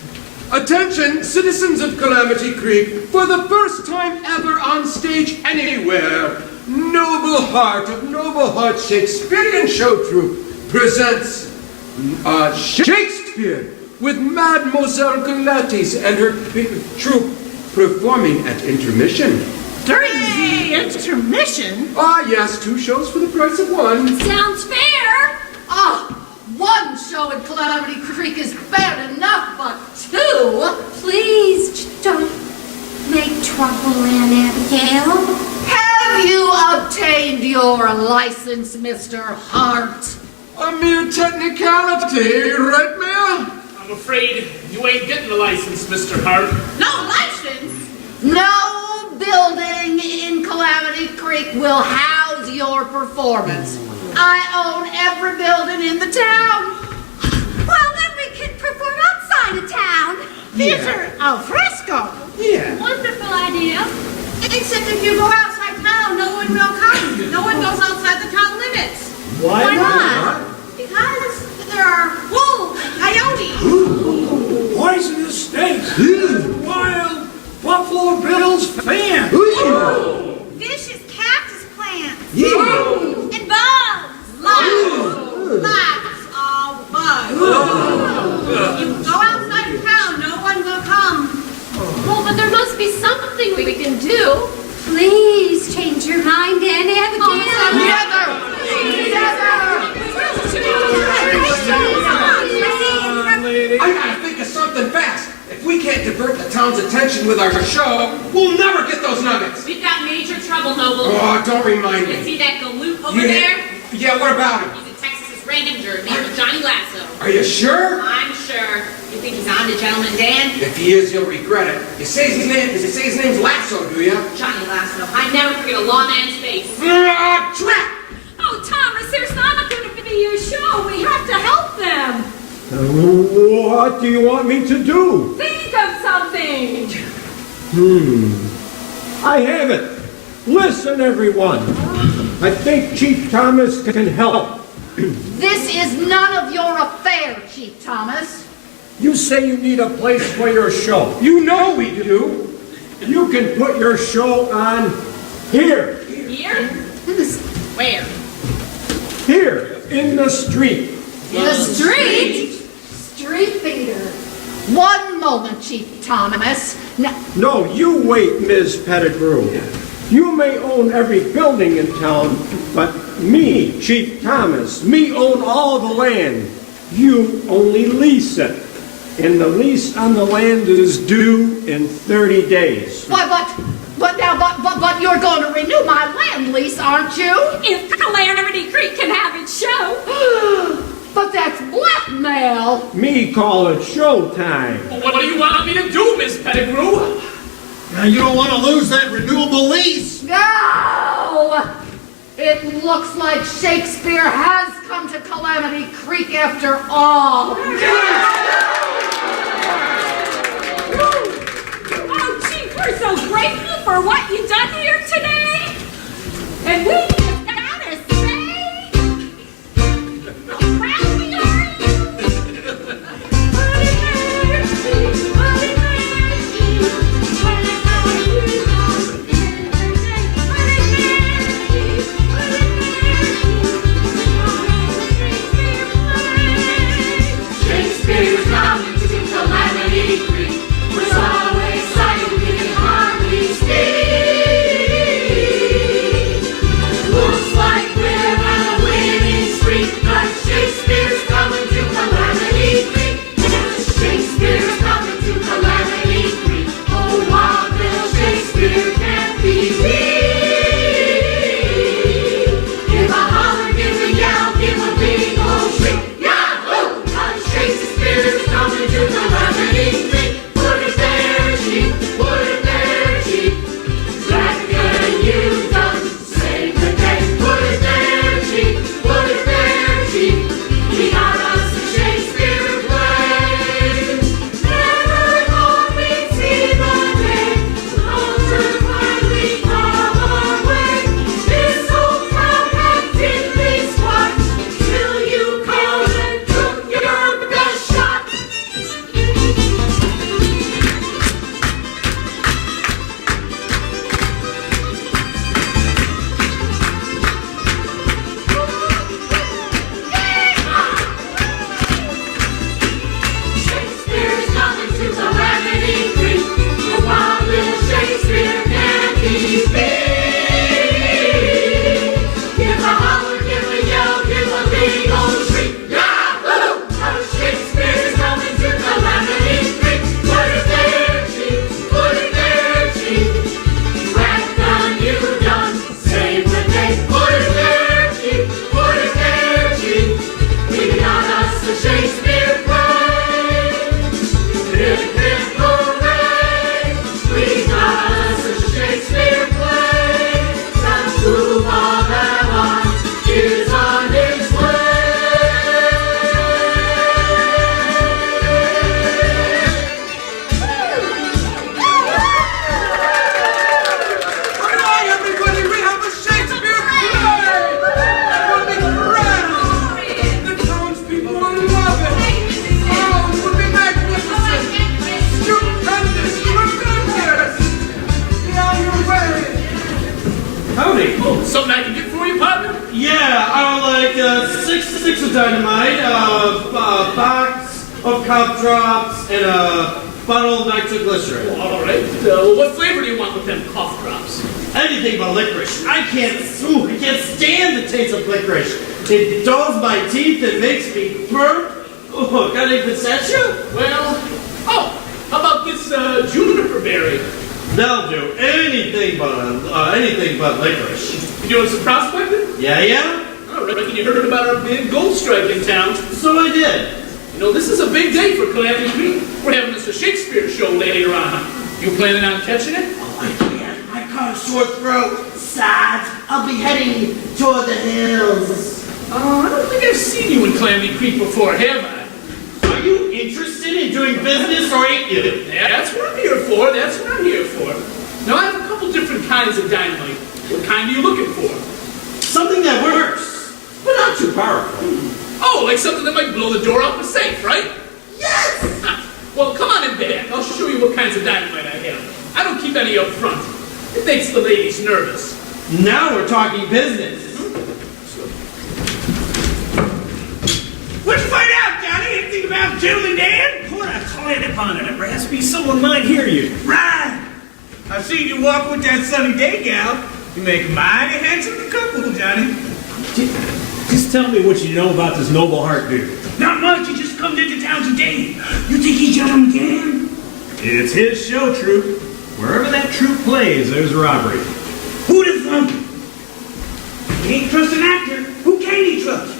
Attention, citizens of Calamity Creek, for the first time ever on stage anywhere, Noble Heart of Noble Heart Shakespearean Show Troupe presents Shakespeare with Mademoiselle Galatis and her troupe performing at intermission. During the intermission? Ah, yes, 2 shows for the price of 1. Sounds fair. Ah, one show in Calamity Creek is bad enough, but 2? Please don't make trouble, Aunt Abigail. Have you obtained your license, Mr. Hart? A mere technicality, right, Mayor? I'm afraid you ain't getting the license, Mr. Hart. No license? No building in Calamity Creek will house your performance. I own every building in the town. Well, then we can perform outside of town. Theater al fresco. Yeah. Wonderful idea. Except if you go outside town, no one will come. No one goes outside the town limits. Why not? Because there are wolves and coyotes. Poisonous snakes. Wild Buffalo Bill's fan. Vicious cactus plants. Yeah. And bugs. Lots of bugs. If you go outside of town, no one will come. Well, but there must be something we can do. Please change your mind, Aunt Abigail. I gotta think of something fast. If we can't divert the town's attention with our show, we'll never get those nuggets. We've got major trouble, Noble. Oh, don't remind You me. see that galoot over Yeah. there? Yeah, what about him? He's a Texas Ranger named Johnny Lasso. Are you sure? I'm sure. You think he's on to Gentleman Dan? If he is, he'll regret it. You say his name's Lasso, do you? Johnny Lasso. I never forget a lawman's face. Trap! Oh, Thomas, there's not going to be a show. We have to help them. What do you want me to do? Think of something. I have it. Listen, everyone. I think Chief Thomas can help. This is none of your affair, Chief Thomas. You say you need a place for your show. You know we do. You can put your show on here. Here? Where? Here, in the street. The street? Street theater. One moment, Chief Thomas. Now, No, you wait, Ms. Pettigrew. You may own every building in town, but me, Chief Thomas, me own all the land. You only lease it. And the lease on the land is due in 30 days. why, but you're going to renew my land lease, aren't you? If Calamity Creek can have its show. But that's blackmail. Me We call it showtime. Well, what do you want me to do, Miss Pettigrew? Now, you don't want to lose that renewable lease. No! It looks like Shakespeare has come to Calamity Creek after all. Oh, Chief, we're so grateful for what you've done here today. And we just gotta say, how proud we are of you. Shakespeare's coming to Calamity Creek. We're so excited we can hardly speak. Looks like we're on a winning streak, but Shakespeare's coming to Calamity Creek. Shakespeare's coming to Calamity Creek. Oh, Waddville, Shakespeare can't be beat. Give a holler, give a yell, give a big old shriek. Yahoo! 'Cause Shakespeare's coming to Calamity Creek. Put it there, Chief. Put it there, Chief. Reckon you've done. Save the day. Put it there, Chief. Put it there, Chief. We got us a Shakespeare play. Never thought we'd see the day. Lantern finally come our way. This whole town had diddly squat till you came and took your best shot. Shakespeare's coming to Calamity Creek. A wild little Shakespeare can't be beat. Give a holler, give a yell, give a big old shriek. Yahoo! 'Cause Shakespeare's coming to Calamity Creek. Put it there, Chief. Put it there, Chief. Reckon you've done. Save the day. Put it there, Chief. Put it there, Chief. We got us a Shakespeare play. Hip, hip, hooray. We got us a Shakespeare play. Some fool on that one is on his way. Hooray, everybody! We have a Shakespeare play! It will be grand! The townspeople will love it! Oh, it will be magnificent! Stupendous! Tremendous! Be on your way! Howdy. Oh, something I can get for you, partner? Yeah, I would like six of dynamite, a box of cough drops, and a bottle of nitroglycerin. All right. What flavor do you want with them cough drops? Anything but licorice. I can't stand the taste of licorice. It dulls my teeth, it makes me burp. Oh, got any pistachio? Well, how about this juniper berry? They'll do anything but licorice. You doing some prospecting? Yeah? I reckon you heard about our big gold strike in town. So I did. You know, this is a big day for Calamity Creek. We're having us a Shakespeare show later on. You planning on catching it? Oh, I can't. I got a sore throat. Besides, I'll be heading toward the hills. I don't think I've seen you in Calamity Creek before, have I? Are you interested in doing business or ain't you? That's what I'm here for. That's what I'm here for. Now, I have a couple different kinds of dynamite. What kind are you looking for? Something that works, but not too powerful. Oh, like something that might blow the door off the safe, right? Yes! Well, come on in back. I'll show you what kinds of dynamite I have. I don't keep any up front. It makes the ladies nervous. Now we're talking business. What'd you find out, Johnny? Anything about Gentleman Dan? Put a client upon it, Raspy. Someone might hear you. Right. I've seen you walk with that Sunny Day gal. You make a mighty handsome couple, Johnny. Just tell me what you know about this noble heart dude. Not much. He just come into town today. You think he's Gentleman Dan? It's his show troupe. Wherever that troupe plays, there's robbery. Who'd have thunk? He ain't trust an actor. Who can he trust?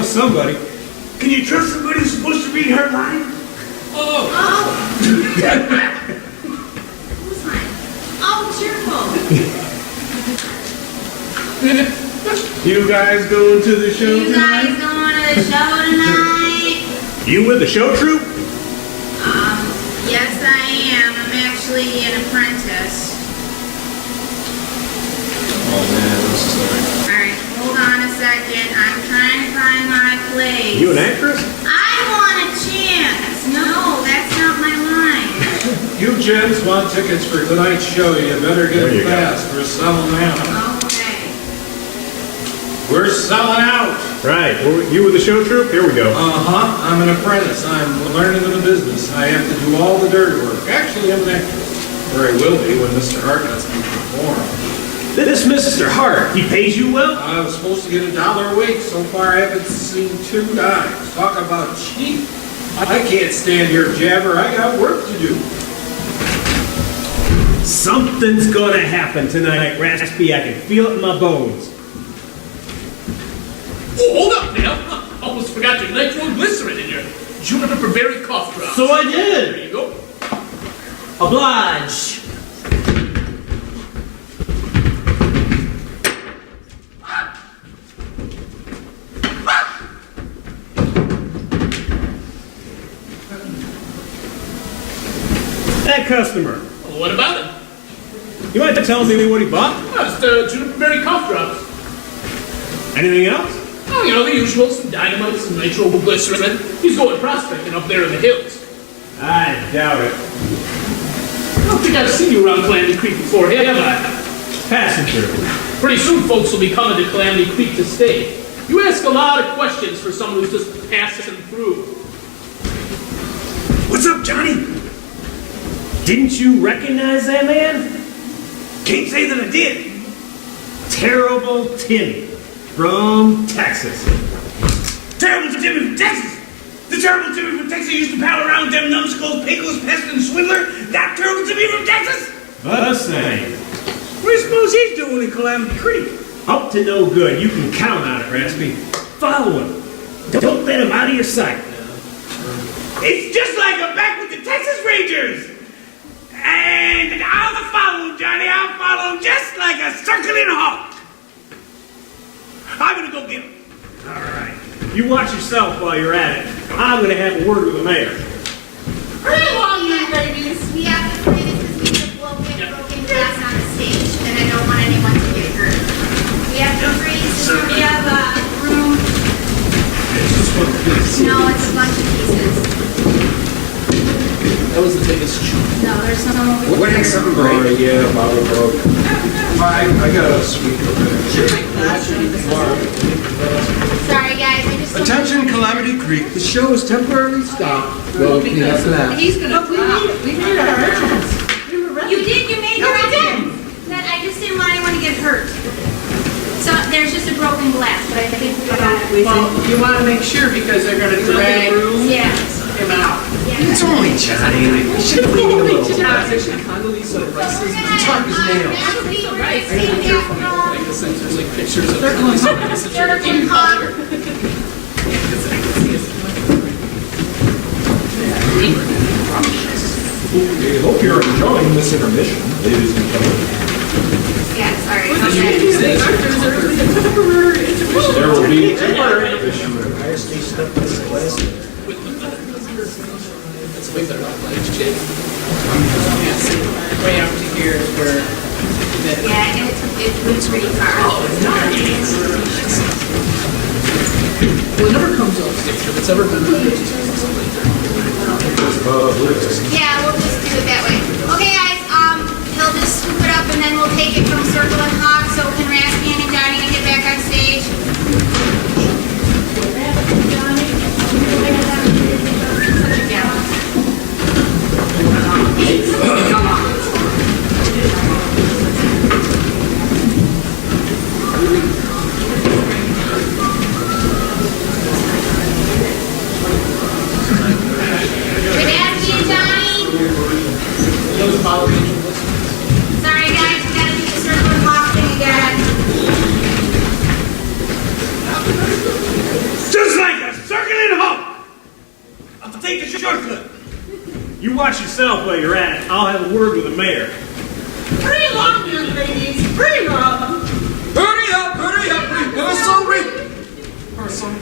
trust somebody. Can you trust somebody who's supposed to read her line? Who's mine? Oh, it's your fault. You guys going to the show You tonight? guys going to the show tonight? You with the show troupe? Yes, I am. I'm actually an apprentice. Oh man, I'm sorry. Alright, hold on a second. I'm trying to find my place. You an actress? I want a chance. No, that's not my line. You gents want tickets for tonight's show, you better There get you go. fast. We're selling out. Okay. We're selling out. Right. Well, you with the show troupe? Here we go. Uh-huh. I'm an apprentice. I'm learning the business. I have to do all the dirty work. Actually, I'm an actress. Or I will be when Mr. Hart lets me perform. This Mr. Hart, he pays you well? I was supposed to get $1 a week. So far, I haven't seen 2 dimes. Talk about cheap. I can't stand your jabber. I got work to do. Something's gonna happen tonight, Raspy. I can feel it in my bones. Oh, hold up now. Almost forgot your nitroglycerin in your juniper berry cough drops. So I did. There you go. Oblige. That customer. Well, what about him? You might tell me what he bought? Just juniper berry cough drops. Anything else? Oh, you know, the usual. Some dynamite, some nitroglycerin. He's going prospecting up there in the hills. I doubt it. I don't think I've seen you around Calamity Creek before, have I? Passenger. Pretty soon folks will be coming to Calamity Creek to stay. You ask a lot of questions for someone who's just passing through. What's up, Johnny? Didn't you recognize that man? Can't say that I did. Terrible Timmy from Texas. Terrible Timmy from Texas. The terrible Timmy from Texas used to pal around with them numbskulls, pickles, pest, and swindler. That terrible Timmy from Texas. The same. What do you suppose he's doing in Calamity Creek? Up to no good. You can count on it, Raspy. Follow him. Don't let him out of your sight. It's just like I'm back with the Texas Rangers. And I'll follow him, Johnny. I'll follow him just like a circling hawk. I'm gonna go get him. All right. You watch yourself while you're at it. I'm going to have a word with the mayor. Hurry along, you ladies. We have to play this because we have broken glass on the stage, and I don't want anyone to get hurt. We have debris, we have a room. No, it's a bunch of pieces. That was the biggest shoot. No, there's some over here. What has something break? Yeah, bottle broke. I got a sweet Sorry, guys. I just Attention, Calamity Creek. The show is temporarily stopped. Well, clean up glass. He's gonna We made our entrance. You did. You made your entrance. But I just didn't want anyone to get hurt. So there's just a broken glass, but I think we got it. Well, you want to make sure because they're going to drag Yeah. him out. It's only Johnny. We should clean him a little. Condoleezza Rice's Talk his nails. there's like pictures of In color. We hope you're enjoying this intermission, ladies and gentlemen. Yeah, sorry. There will be a temporary intermission. That's the way they're not like Jake. Way out to here is where. Yeah, and it's pretty far. Well, it never comes off stage. If it's ever been done, it's just Yeah, we'll just do it that way. Okay, guys, he'll just scoop it up and then we'll take it from Circle and Hawk so can Raspy and Johnny can get back on stage. Raspy and Johnny? Sorry guys, we gotta do the Circle and Hawk thing again. You watch yourself while you're at it. I'll have a word with the mayor. Hurry along, young ladies. Hurry along. Hurry up, rehearsal, rehearsal.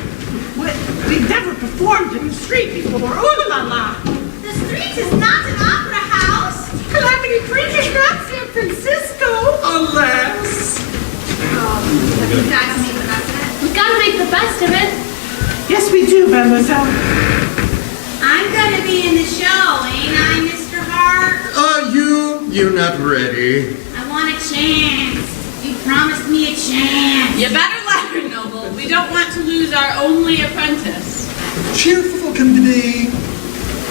We've never performed in the street before. Ooh la la. The street is not an opera house. Calamity Creek is not San Francisco. Alas. We've got to make the best of it. We've got to make the best of it. Yes, we do, mademoiselle. I'm gonna be in the show, ain't I, Mr. Hart? You're not ready. I want a chance. You promised me a chance. You better let her, Noble. We don't want to lose our only apprentice. Cheerful can be.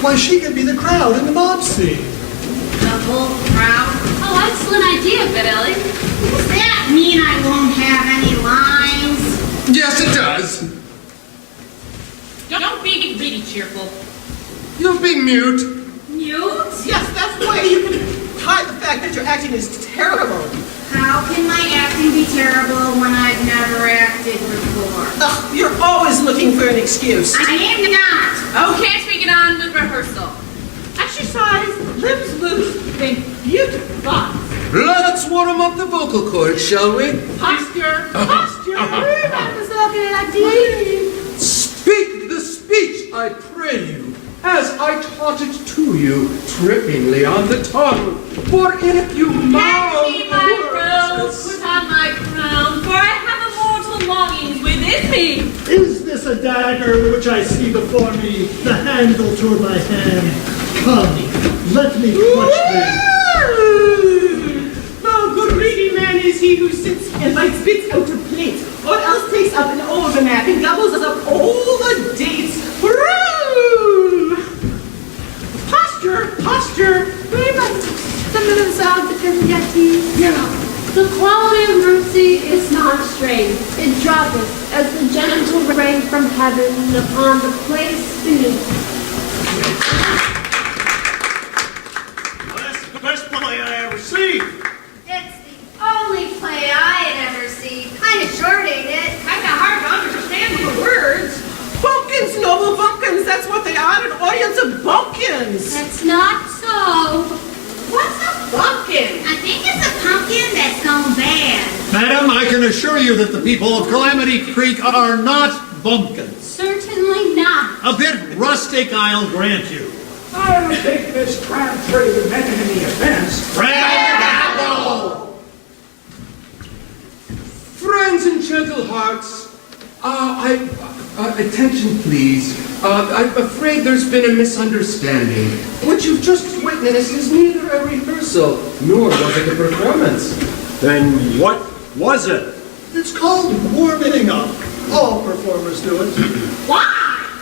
Why, she can be the crowd in the mob scene. The whole crowd? Oh, excellent idea, Billy. Does that mean I won't have any lines? Yes, it does. Don't be really cheerful. You'll be mute. Mute? Yes, that's the way you can hide the fact that your acting is terrible. How can my acting be terrible when I've never acted before? Ugh, you're always looking for an excuse. I am not. Okay, let's get on with rehearsal. Exercise, limbs loose, think beautiful thoughts. Let's warm up the vocal cords, shall we? Posture, posture. Speak the speech, I pray you, as I taught it to you, trippingly on the tongue. For if you mouth Hand me my rose, put on my crown, for I have immortal longings within me. Is this a dagger which I see before me, the handle toward my hand? Come, let me clutch thee. No good reading man is he who sits and bites bits out of plates, or else takes up an almanac and gobbles up all the dates. Hurrah! Posture, posture. The quality of mercy is not strange. It droppeth as the gentle rain from heaven upon the place beneath. Well, that's the best play I ever seen. It's the only play I had ever seen. Kind of short, ain't it? Kind of hard to understand the words. Bumpkins, noble bumpkins. That's what they are, an audience of bumpkins. That's not so. What's a bumpkin? I think it's a pumpkin that's gone bad. Madam, I can assure you that the people of Calamity Creek are not bumpkins. Certainly not. A bit rustic, I'll grant you. I don't think this crabtree would make any offense. Crab-apple! Friends and gentle hearts, attention please. I'm afraid there's been a misunderstanding. What you've just witnessed is neither a rehearsal, nor was it a performance. Then what was it? It's called warming up. All performers do it. Why?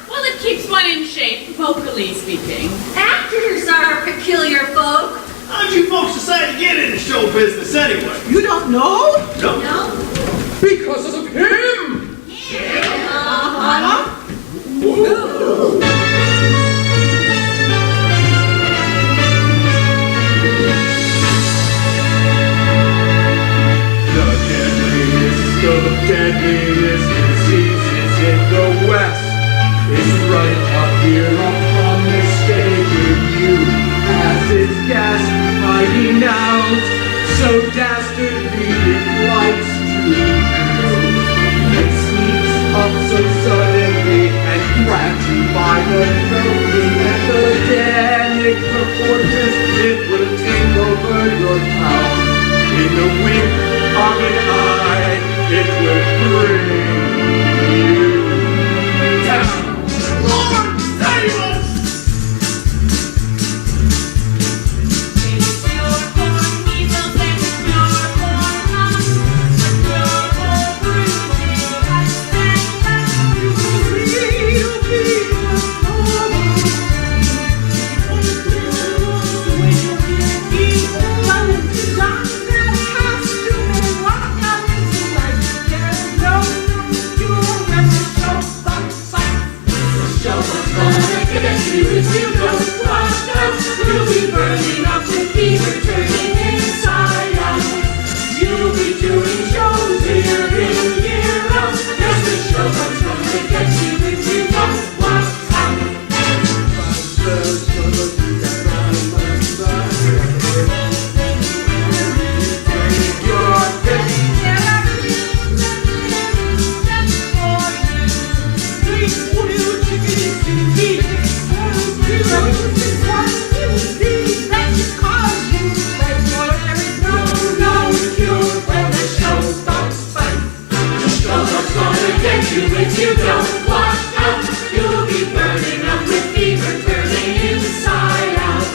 Well, it keeps one in shape, vocally speaking. Actors are peculiar folk. How'd you folks decide to get into show business anyway? You don't know? No. No? Because of him! Uh-huh. The deadliest diseases in the West is right up here upon the stage with you as its guest hiding out so dastardly it likes to. It sneaks up so suddenly and grabs you by If you don't watch out, you'll be burning up with fever, turning inside out.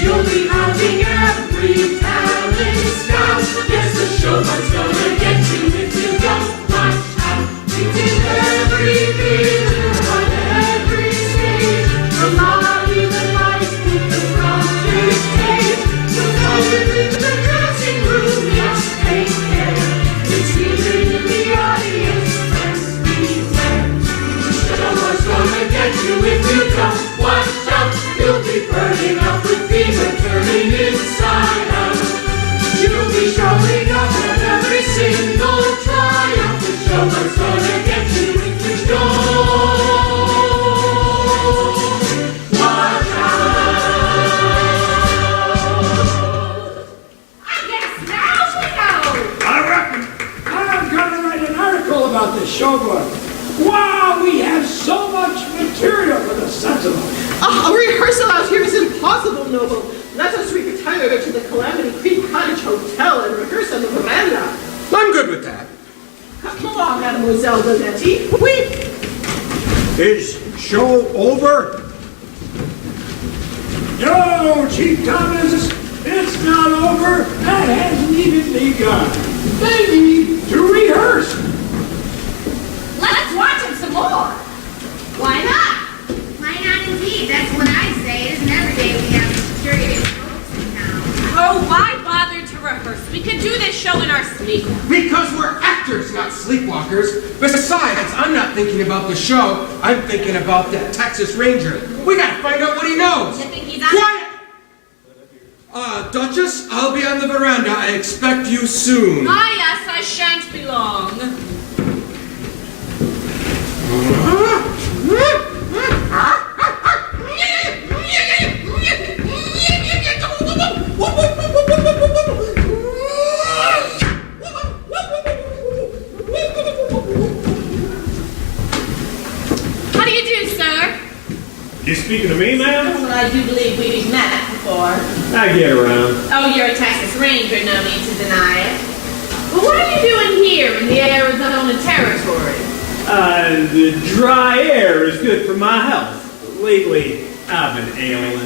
You'll be having every talent scout. Yes, the show must gonna get you if you don't watch out. It's in every theater, on every stage. The lobby, the lights, with the project stage. The fire in the dressing room, yes, take care. It's even in the audience. Gonna get you if you don't watch out. You'll be burning up with fever, turning inside out. You'll be showing up at every single tryout. The show is gonna get you if you don't watch out. I guess now we know. I reckon I'm gonna write an article about this show, boy. Wow, we have so much material for the Sentinel. A rehearsal out here is impossible, Noble. Let us retire to the Calamity Creek Cottage Hotel and rehearse on the veranda. I'm good with that. Come along, Mademoiselle Donetti. We... Is show over? No, Chief Thomas, it's not over. That hasn't even begun. They need to rehearse. Let's watch him some more. Why not? Why not indeed? That's what I say. It isn't every day we have such curious folks in town. Oh, why bother to rehearse? We could do this show in our sleep. Because we're actors, not sleepwalkers. Besides, I'm not thinking about the show. I'm thinking about that Texas Ranger. We gotta find out what he knows. You think he's on? Quiet! Duchess, I'll be on the veranda. I expect you soon. Ah, yes, I shan't be long. How do you do, sir? You speaking to me, ma'am? Well, I do believe we've met before. I get around. Oh, you're a Texas Ranger, no need to deny it. But what are you doing here in the Arizona Territory? The dry air is good for my health. Lately, I've been ailing.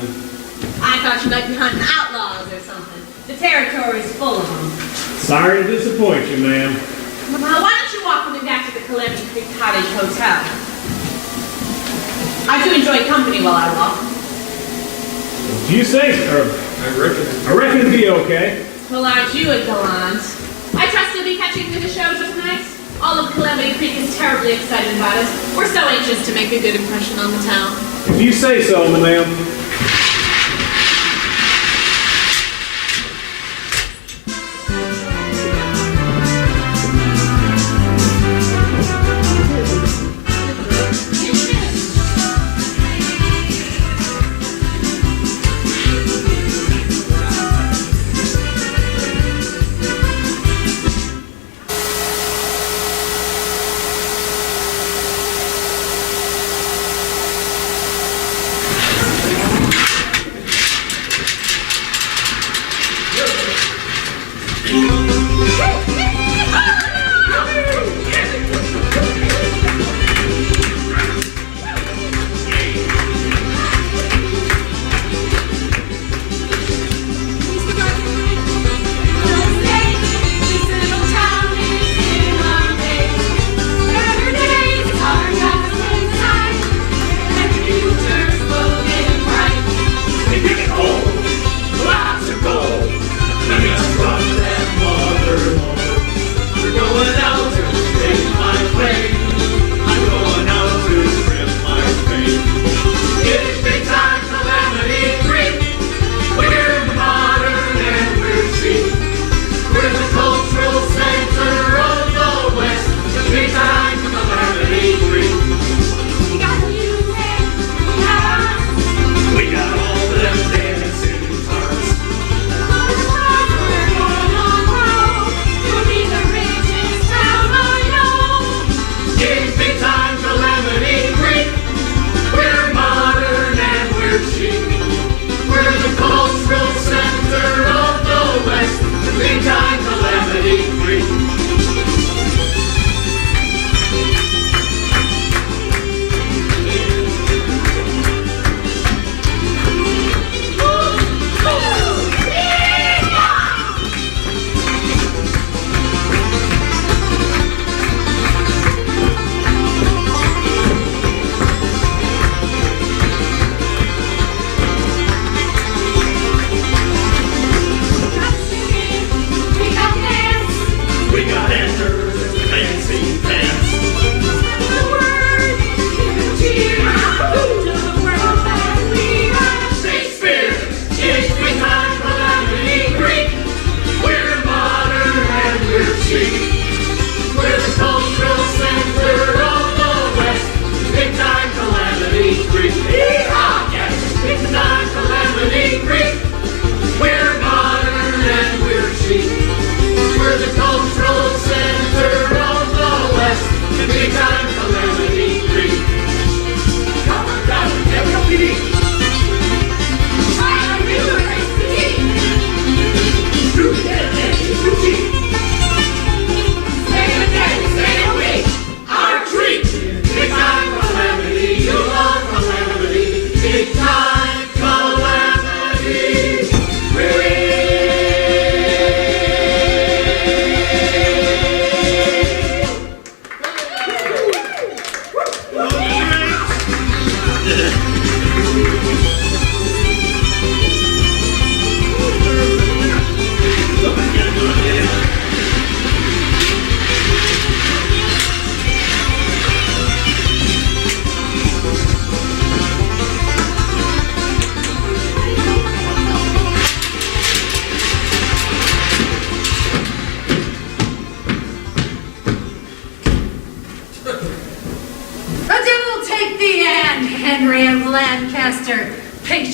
I thought you might be hunting outlaws or something. The territory's full of them. Sorry to disappoint you, ma'am. Well, why don't you walk with me back to the Calamity Creek Cottage Hotel? I do enjoy company while I walk. If you say so. I reckon it'd be okay. Well, aren't you a gallant? I trust you'll be catching to the show just nice. All of Calamity Creek is terribly excited about us. We're so anxious to make a good impression on the town. If you say so, ma'am.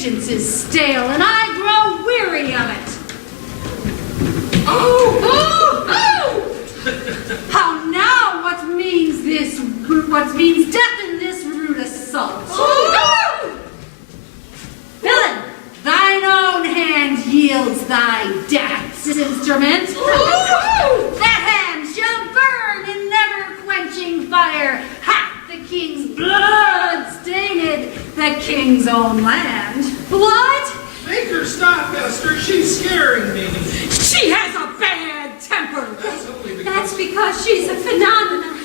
patience is stale, and I grow weary of it. Oh! How now? What means this? What means death in this rude assault? Villain, thine own hand yields thy death's instrument. That hand shall burn in never-quenching fire, hath the king's blood stained the king's own land. What? Make her stop, Esther. She's scaring me. She has a bad temper. That's because she's a phenomenon.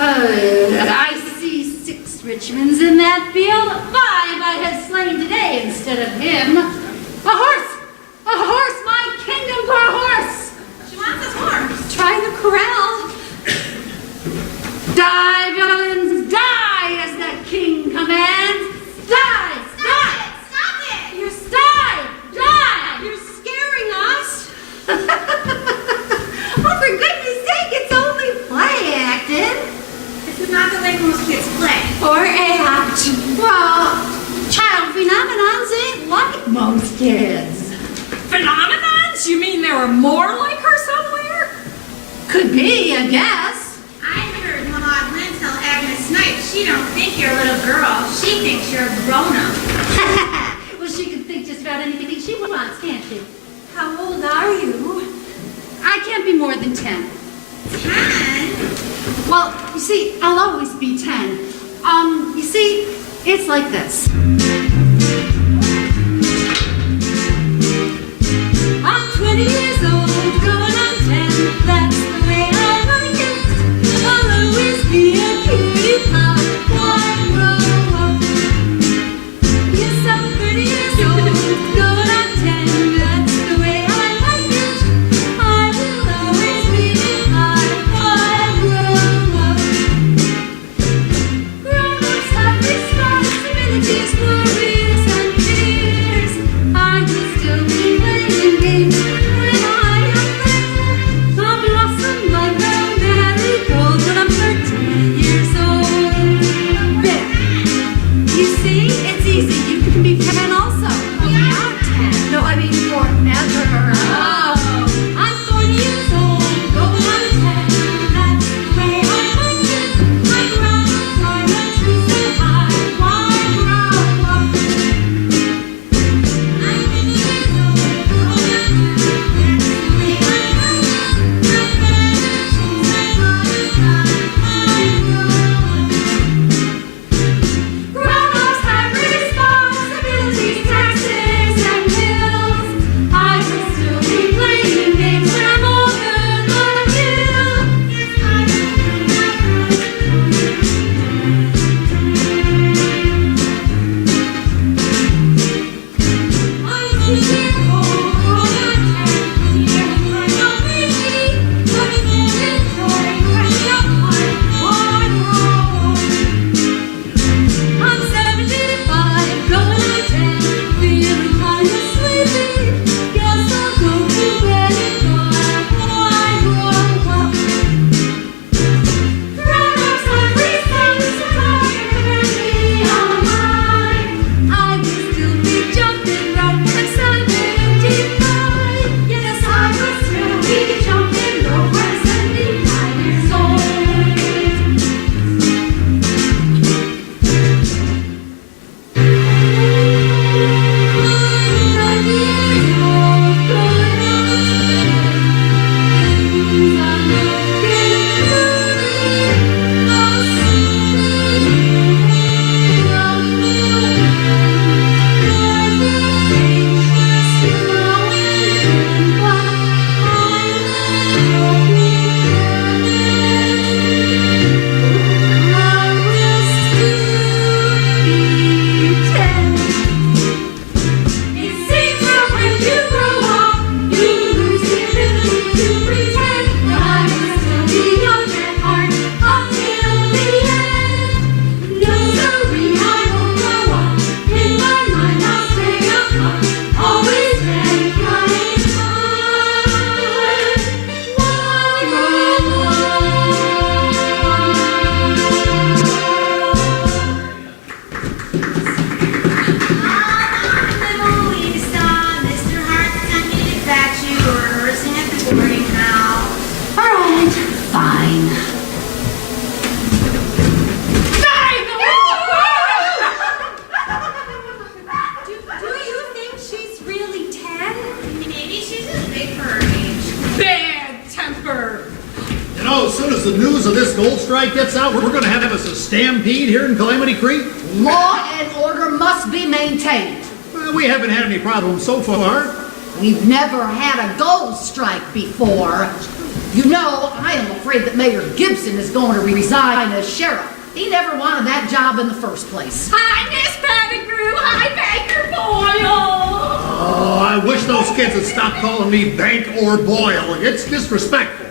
I see 6 Richmonds in that field. 5 I have slain today instead of him. A horse! A horse! My kingdom for a horse! She wants a horse. Try the corral. Die, villains, die as the king commands. Die! Stop it! Stop it! You're die! Die! You're scaring us. Oh, for goodness sake, it's only play acting. This is not the way most kids play. Or act. Well, child phenomenons ain't like most kids. Phenomenons? You mean there are more like her somewhere? Could be, I guess. I heard Mama Lynn tell Agnes Snipe she don't think you're a little girl. She thinks you're a grown-up. Well, she can think just about anything she wants, can't she? How old are you? I can't be more than 10. 10? Well, you see, I'll always be 10. You see, it's like this. I'm 20 years old, going on 10. That's the way I like it. I'll always be a cutie pie. Why grow up? Yes, I'm 30 years old, going on 10. That's the way I like it. I will always be high. Why grow up? Grown-ups have responsibilities for as the news of this gold strike gets out, we're going to have us a stampede here in Calamity Creek? Law and order must be maintained. Well, we haven't had any problems so far. We've never had a gold strike before. You know, I am afraid that Mayor Gibson is going to resign as sheriff. He never wanted that job in the first place. Hi, Miss Pettigrew. Hi, Banker Boyle. Oh, I wish those kids would stop calling me Bank or Boyle. It's disrespectful.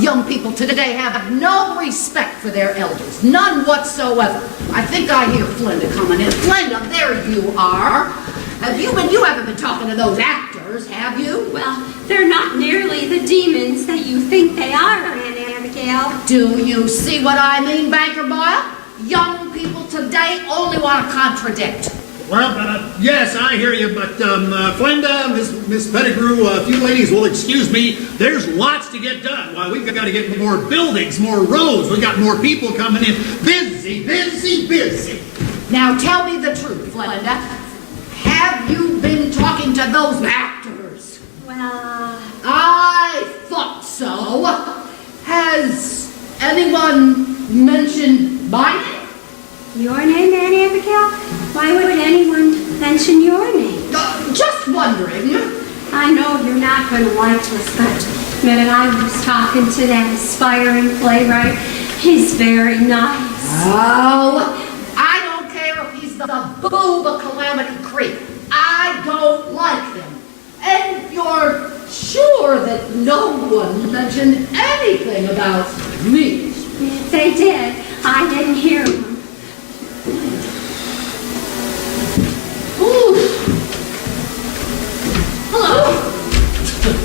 Young people today have no respect for their elders. None whatsoever. I think I hear Flinda coming in. Flinda, there you are. You haven't been talking to those actors, have you? Well, they're not nearly the demons that you think they are, Aunt Abigail. Do you see what I mean, Banker Boyle? Young people today only want to contradict. Well, yes, I hear you, but Flinda, Miss Pettigrew, if you ladies will excuse me, there's lots to get done. Why, we've got to get more buildings, more roads, we got more people coming in. Busy, busy, busy. Now tell me the truth, Flinda. Have you been talking to those actors? Well, I thought so. Has anyone mentioned my name? your name, Aunt Abigail? Why would anyone mention your name? Just wondering. I know you're not going to like this, but when I was talking to that aspiring playwright, he's very nice. Oh, I don't care if he's the boob of Calamity Creek. I don't like him. And you're sure that no one mentioned anything about me? If they did, I didn't hear them. Hello.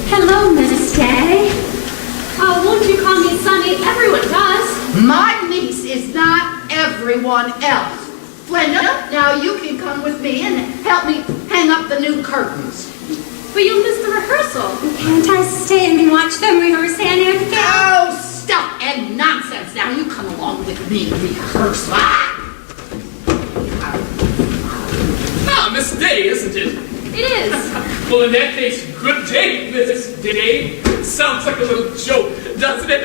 Hello, Miss Day. Oh, won't you call me Sunny? Everyone does. My niece is not everyone else. Flinda, now you can come with me and help me hang up the new curtains. But you'll miss the rehearsal. Can't I stay and watch them rehearse, Aunt Abigail? Oh, stuff and nonsense. Now you come along with me and rehearse. Ah, Miss Day, isn't it? It is. Well, in that case, good day, Miss Day. Sounds like a little joke, doesn't it?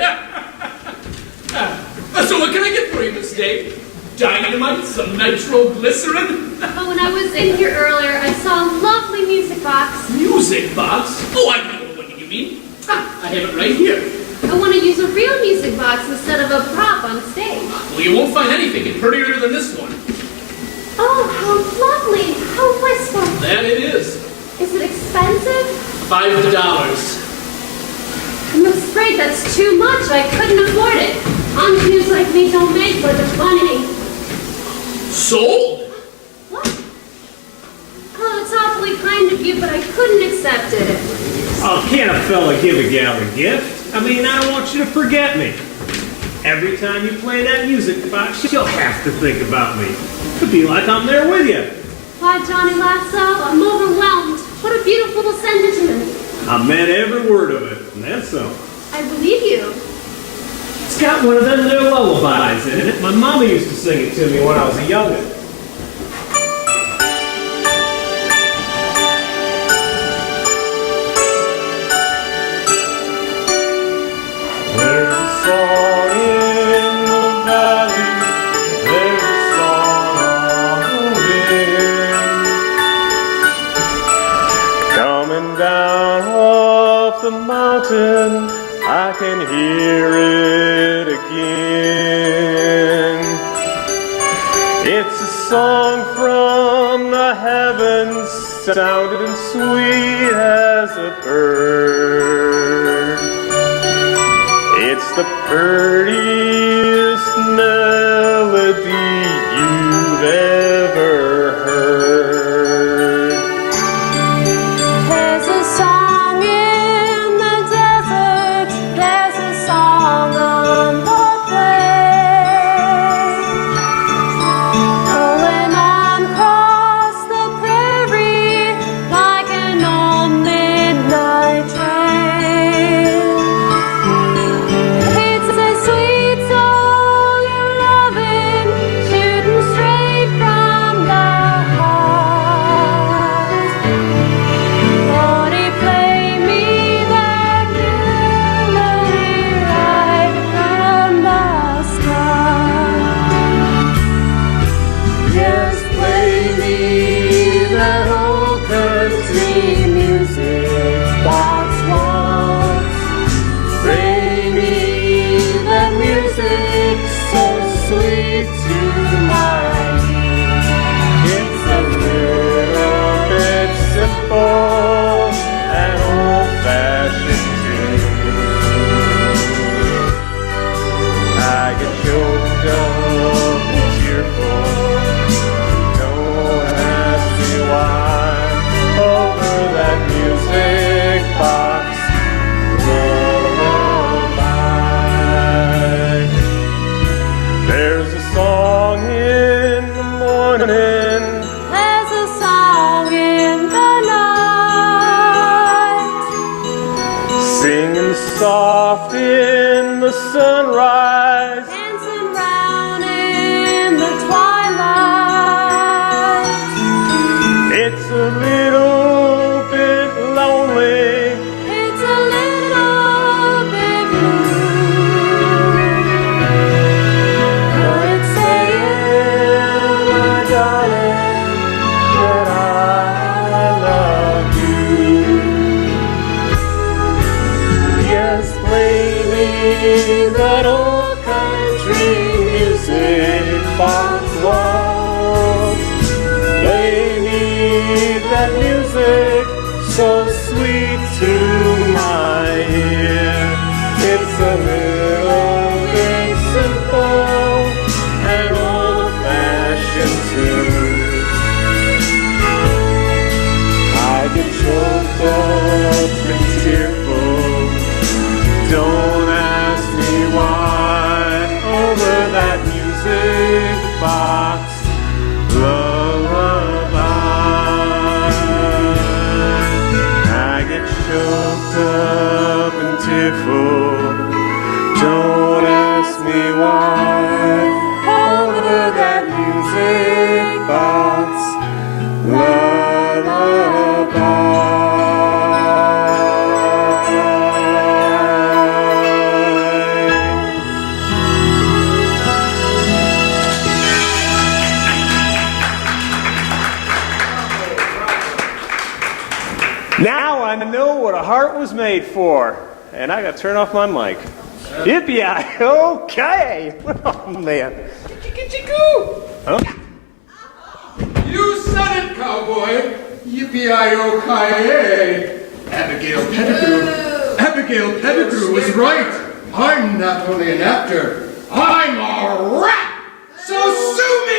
So what can I get for you, Miss Day? Dynamite, some nitroglycerin? Well, when I was in here earlier, I saw a lovely music box. Music box? Oh, I know what you mean. Ah, I have it right here. I want to use a real music box instead of a prop on stage. Well, you won't find anything prettier than this one. Oh, how lovely. How wistful. That it is. Is it expensive? $5. I'm afraid that's too much. I couldn't afford it. Ingenues like me don't make for the money. Sold? What? Oh, it's awfully kind of you, but I couldn't accept it. Oh, can't a fella give a gal a gift? I mean, I don't want you to forget me. Every time you play that music box, she'll have to think about me. It'd be like I'm there with you. Why, Johnny Lasso, I'm overwhelmed. What a beautiful sentiment. I meant every word of it, and that's so. I believe you. It's got one of them little lullabies in it. My mama used to sing it to me when I was a youngin'. There's a song in the valley, there's a song on the wind. Coming down off the mountain, I can hear it again. It's a song from the heavens, sounding sweet as a bird. It's the prettiest melody you've ever heard. There's a song in the desert, there's a song on the plain, rolling on across the prairie like an old midnight train. It's a sweet song beautiful. Don't ask me why. Over that music box, now I know what a heart was made for. And I got to turn off my mic. Yippee! Okay! Oh, man. Huh? You said it, cowboy. Yippee-i-o-ki-yay. Abigail Pettigrew was right. I'm not only an actor, I'm a rat. So sue me.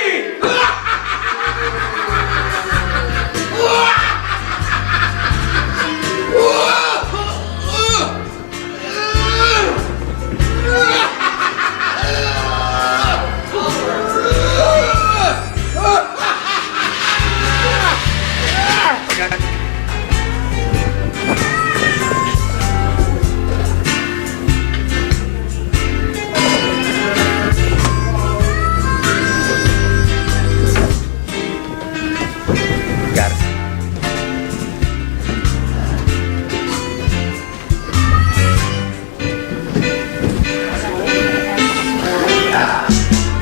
Got it.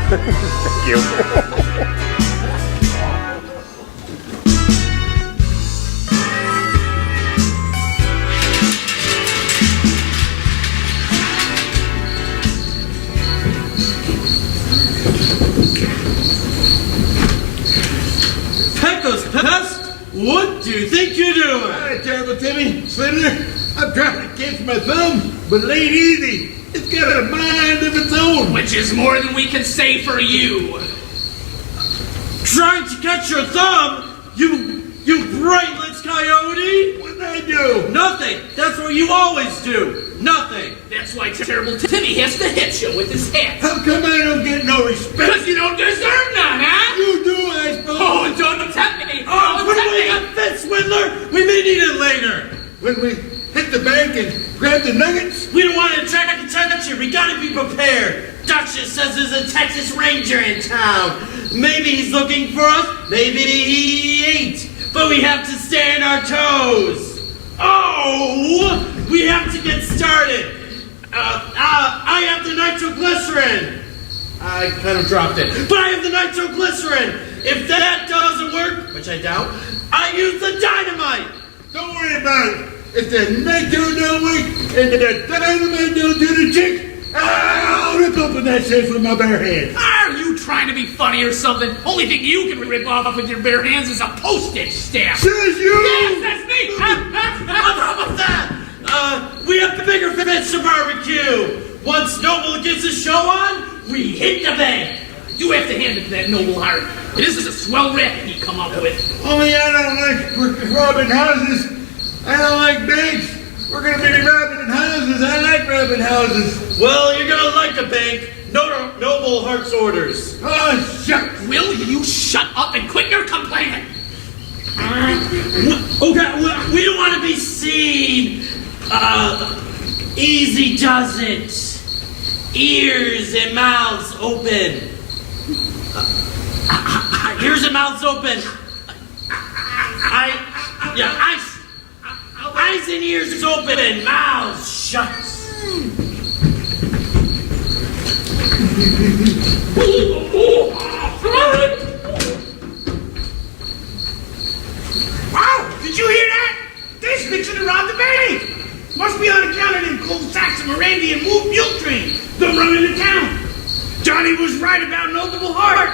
Thank you. Pecos Pest, what do you think you're doing? Terrible Timmy, Slender. I'm trying to catch my thumb, but it ain't easy. It's got a mind of its own. Which is more than we can say for you. Trying to catch your thumb? You brainless coyote! What did I do? Nothing. That's what you always do. Nothing. That's why Terrible Timmy has to hit you with his hat. How come I don't get no respect? Because you don't deserve none, huh? You do, I suppose. Oh, don't tempt me. Oh, put away that fence, swindler. We may need it later. When we hit the bank and grab the nuggets? We don't want to attract attention. We gotta be prepared. Duchess says there's a Texas Ranger in town. Maybe he's looking for us. Maybe he ain't. But we have to stay on our toes. Oh, we have to get started. I have the nitroglycerin. I kind of dropped it. But I have the nitroglycerin. If that doesn't work, which I doubt, I use the dynamite. Don't worry about it. If the nitro don't work and the dynamite don't do the trick, I'll rip open that shit with my bare hands. Are you trying to be funny or something? Only thing you can rip off with your bare hands is a postage stamp. Says you! Yes, that's me! On top of that, we have bigger fish to barbecue. Once Noble gets his show on, we hit the bank. You have to hand it to that noble heart. This is a swell racket he come up with. Only I don't like robbing houses. I don't like banks. We're gonna be robbing houses. I like robbing houses. Well, you're gonna like the bank. Noble Heart's orders. Oh, shut! Will you shut up and quit your complaining? Okay, we don't want to be seen. Easy does it. Ears and mouths open. Ears and mouths open. Eyes and ears open and mouths shut. Wow! Did you hear that? They're fixing to rob the bank! Must be on account of them cold sacks of Mirandy and mule train that run into town. Johnny was right about Notable Heart.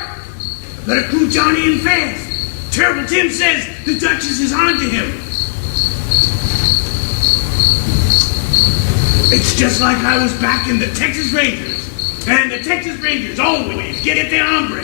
Better cool Johnny in fast. Terrible Tim says the Duchess is on to him. It's just like I was back in the Texas Rangers. And the Texas Rangers always get their hombre.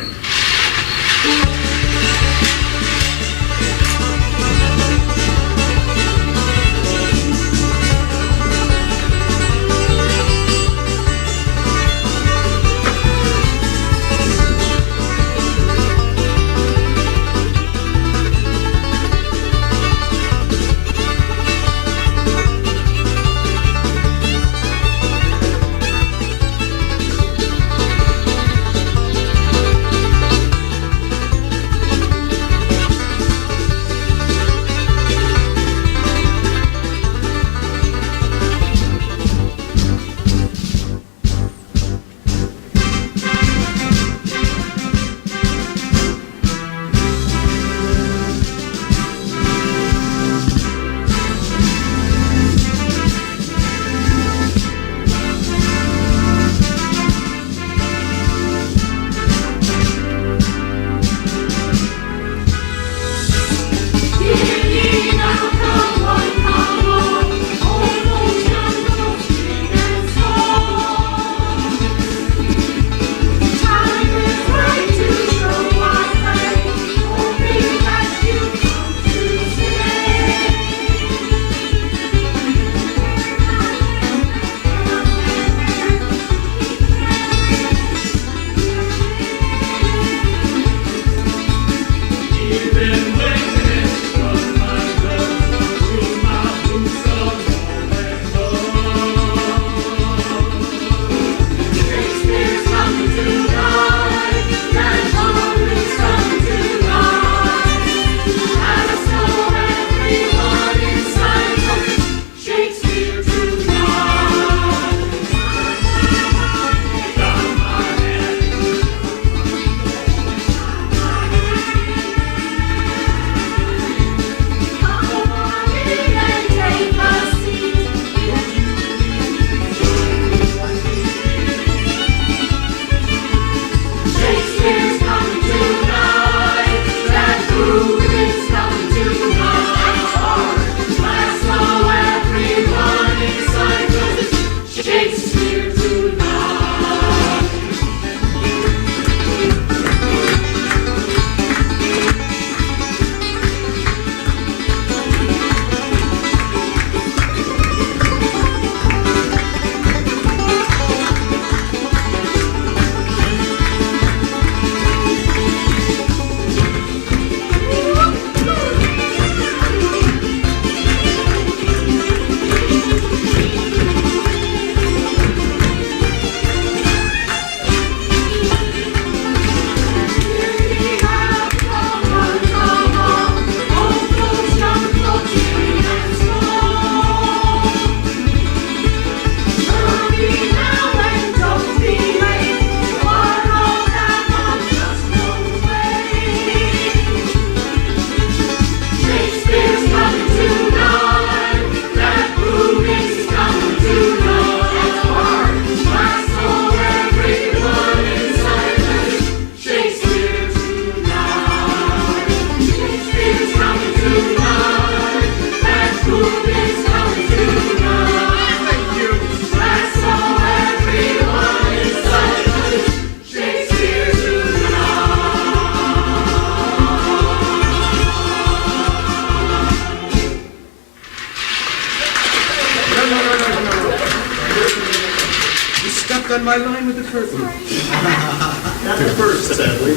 On my line with the curtain. Not the first, sadly.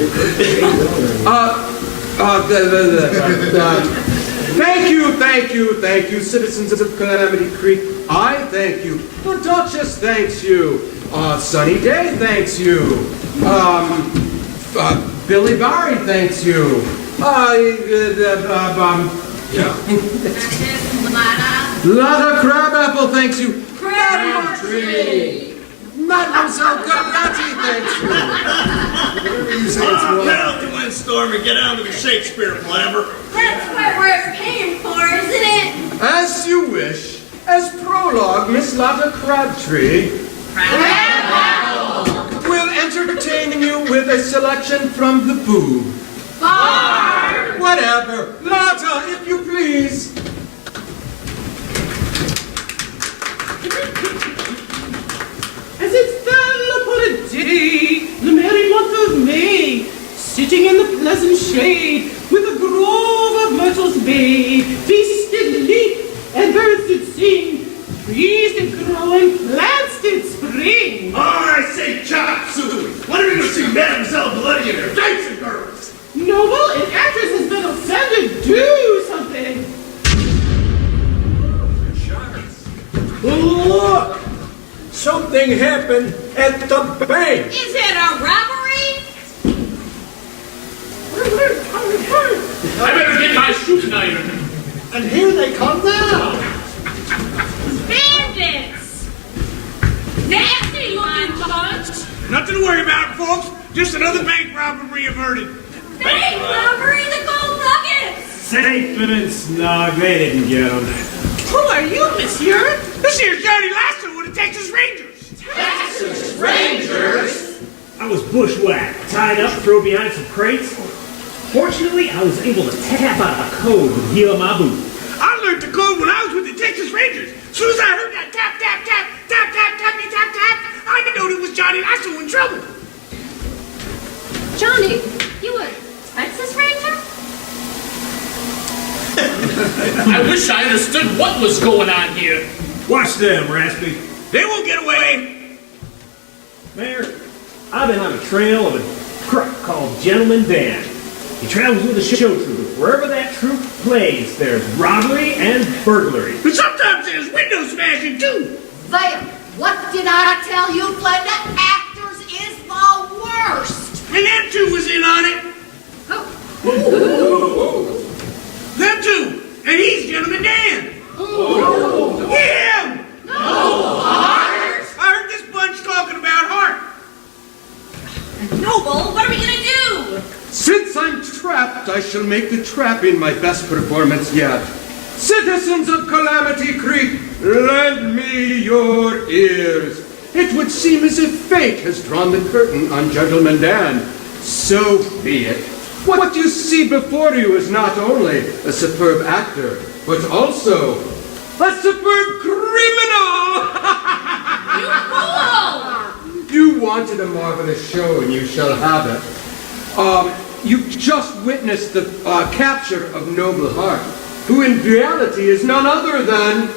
Thank you, citizens of Calamity Creek. I thank you. The Duchess thanks you. Sunny Day thanks you. Billy Barry thanks you. Lotta Crabapple thanks you. Crabtree. Mademoiselle Gabatti thanks you. Whatever you say, it's wrong. Get out the windstorm and get out of the Shakespeare blabber. That's what we're paying for, isn't it? As you wish. As prologue, Miss Lotta Crabtree will entertain you with a selection from the Boo. Barb! Whatever. Lotta, if you please. As it fell upon a day, the merry month of May, sitting in the pleasant shade, with a grove of myrtles bay, beasts did leap, and birds did sing, trees did grow, and plants did spring. Oh, I say, chop suey. When are we going to see Mademoiselle Bloody and her dancing girls? Noble, an actress has been offended. Do something. Look! Something happened at the bank. Is it a robbery? I better get my shooting iron. And here they come now. Bandits! Nasty looking bunch! Nothing to worry about, folks. Just another bank robbery averted. Bank robbery, the gold nuggets! Safe and snug. They didn't get them. Who are you, monsieur? This here's Johnny Lasso with the Texas Rangers. Texas Rangers? I was bushwhacked, tied up, thrown behind some crates. Fortunately, I was able to tap out a code with the heel of my boot. I learned the code when I was with the Texas Rangers. As soon as I heard that tap, tap, tap, tap, tap, tappy, tap, tap, I knew it was Johnny and I was in trouble. Johnny, you a Texas Ranger? I wish I understood what was going on here. Watch them, Raspy. They won't get away. Mayor, I've been on a trail of a crook called Gentleman Dan. He travels with a show troupe. Wherever that troupe plays, there's robbery and burglary. But sometimes there's window smashing too. There! What did I tell you, Glenda? Actors is the worst! And them two was in on it. Them two. And he's Gentleman Dan. Him! No, Hart! I heard this bunch talking about Hart. Noble, what are we gonna do? Since I'm trapped, I shall make the trapping my best performance yet. Citizens of Calamity Creek, lend me your ears. It would seem as if fate has drawn the curtain on Gentleman Dan. So be it. What you see before you is not only a superb actor, but also a superb criminal! You fool! You wanted a marvelous show, and you shall have it. You've just witnessed the capture of Noble Hart, who in reality is none other than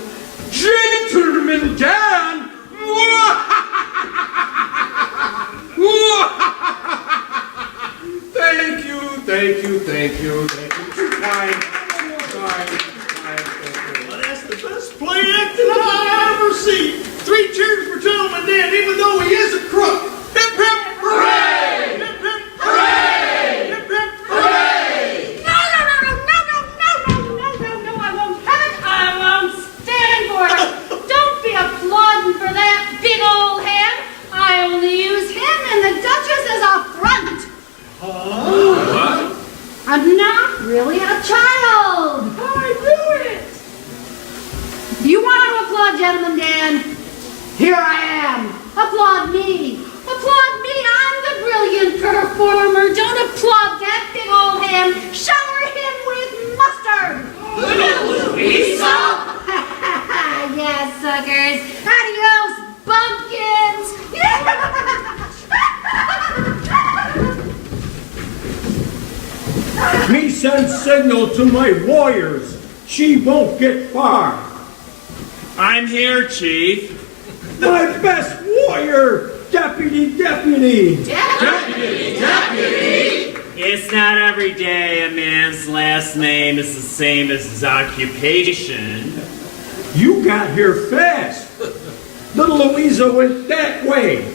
Gentleman Dan! Thank you, thank you, thank you, thank you. Too kind. Well, that's the best play acting I've ever seen. 3 cheers for Gentleman Dan, even though he is a crook. Hip, hip, hooray! Hip, hip, hooray! Hip, hip, hooray! No, I won't have it. I won't stand for it. Don't be applauding for that big old hand. I only use him and the Duchess as a front. What? I'm not really a child. I knew it. You want to applaud Gentleman Dan? Here I am. Applaud me. Applaud me. I'm the brilliant performer. Don't applaud that big old ham. Shower him with mustard. Little Louisa? Yes, suckers. Adios, bumpkins. Me send signal to my warriors. She won't get far. I'm here, Chief. My best warrior, deputy. Deputy! It's not every day a man's last name is the same as his occupation. You got here fast. Little Louisa went that way.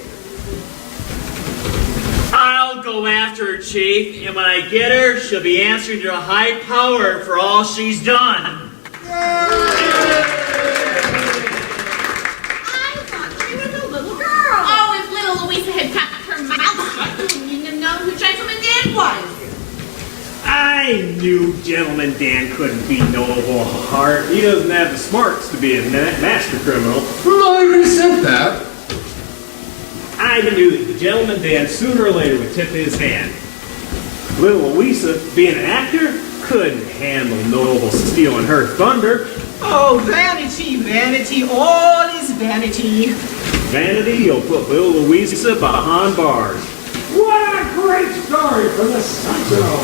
I'll go after her, Chief, and when I get her, she'll be answering to a high power for all she's done. Oh, if little Louisa had kept her mouth shut, we wouldn't have known who Gentleman Dan was. I knew Gentleman Dan couldn't be Noble Hart. He doesn't have the smarts to be a master criminal. Well, I resent that. I knew that the Gentleman Dan sooner or later would tip his hand. Little Louisa, being an actor, couldn't handle Noble stealing her thunder. Oh, vanity, vanity, all is vanity. Vanity, you'll put little Louisa behind bars. What a great story for the Sentinel.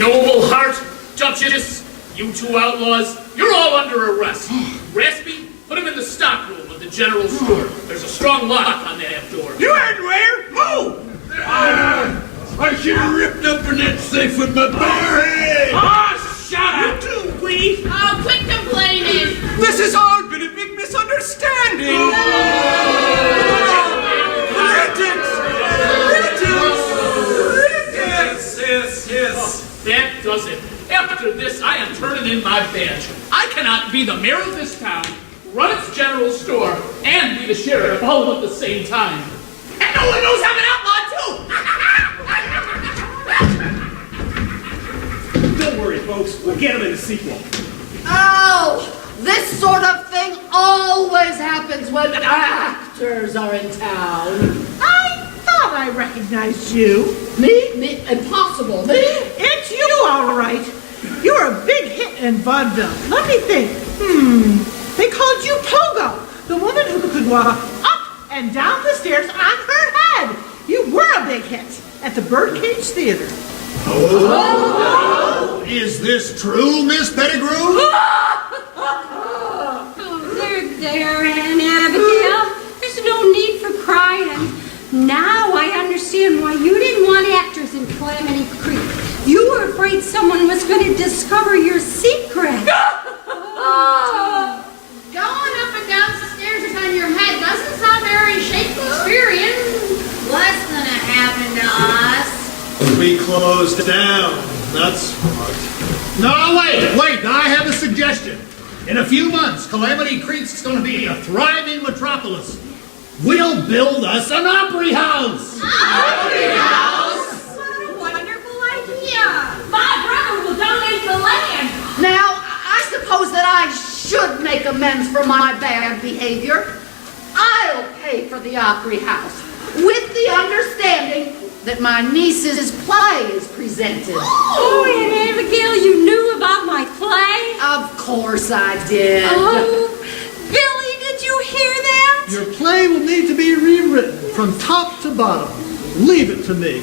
Noble Hart, Duchess, you two outlaws, you're all under arrest. Raspy, put him in the stock room of the general store. There's a strong lock on that door. You heard where? Move! I should have ripped open that safe with my bare hands. Ah, shut up! You too, Queenie. Oh, quit complaining. This has all been a big misunderstanding. Yes. That does it. After this, I am turning in my badge. I cannot be the mayor of this town, run its general store, and be the sheriff all at the same time. And no one knows I'm an outlaw, too! Don't worry, folks. We'll get him in the sequel. Oh, this sort of thing always happens when actors are in town. I thought I recognized you. Me? Impossible. Me? It's you, all right. You're a big hit in vaudeville. Let me think. They called you Pogo, the woman who could walk up and down the stairs on her head. You were a big hit at the Birdcage Theater. Oh! Is this true, Miss Pettigrew? Oh, there, Aunt Abigail. There's no need for crying. Now I understand why you didn't want actors in Calamity Creek. You were afraid someone was going to discover your secret. Going up and down the stairs on your head doesn't sound very Shakespearean. What's gonna happen to us? We closed down. That's smart. No, wait, I have a suggestion. In a few months, Calamity Creek's going to be a thriving metropolis. We'll build us an Opry House! Opry House? What a wonderful idea. My brother will donate the land. Now, I suppose that I should make amends for my bad behavior. I'll pay for the Opry House, with the understanding that my niece's play is presented. Oh, Aunt Abigail, you knew about my play? Of course I did. Oh, Billy, did you hear that? Your play will need to be rewritten from top to bottom. Leave it to me.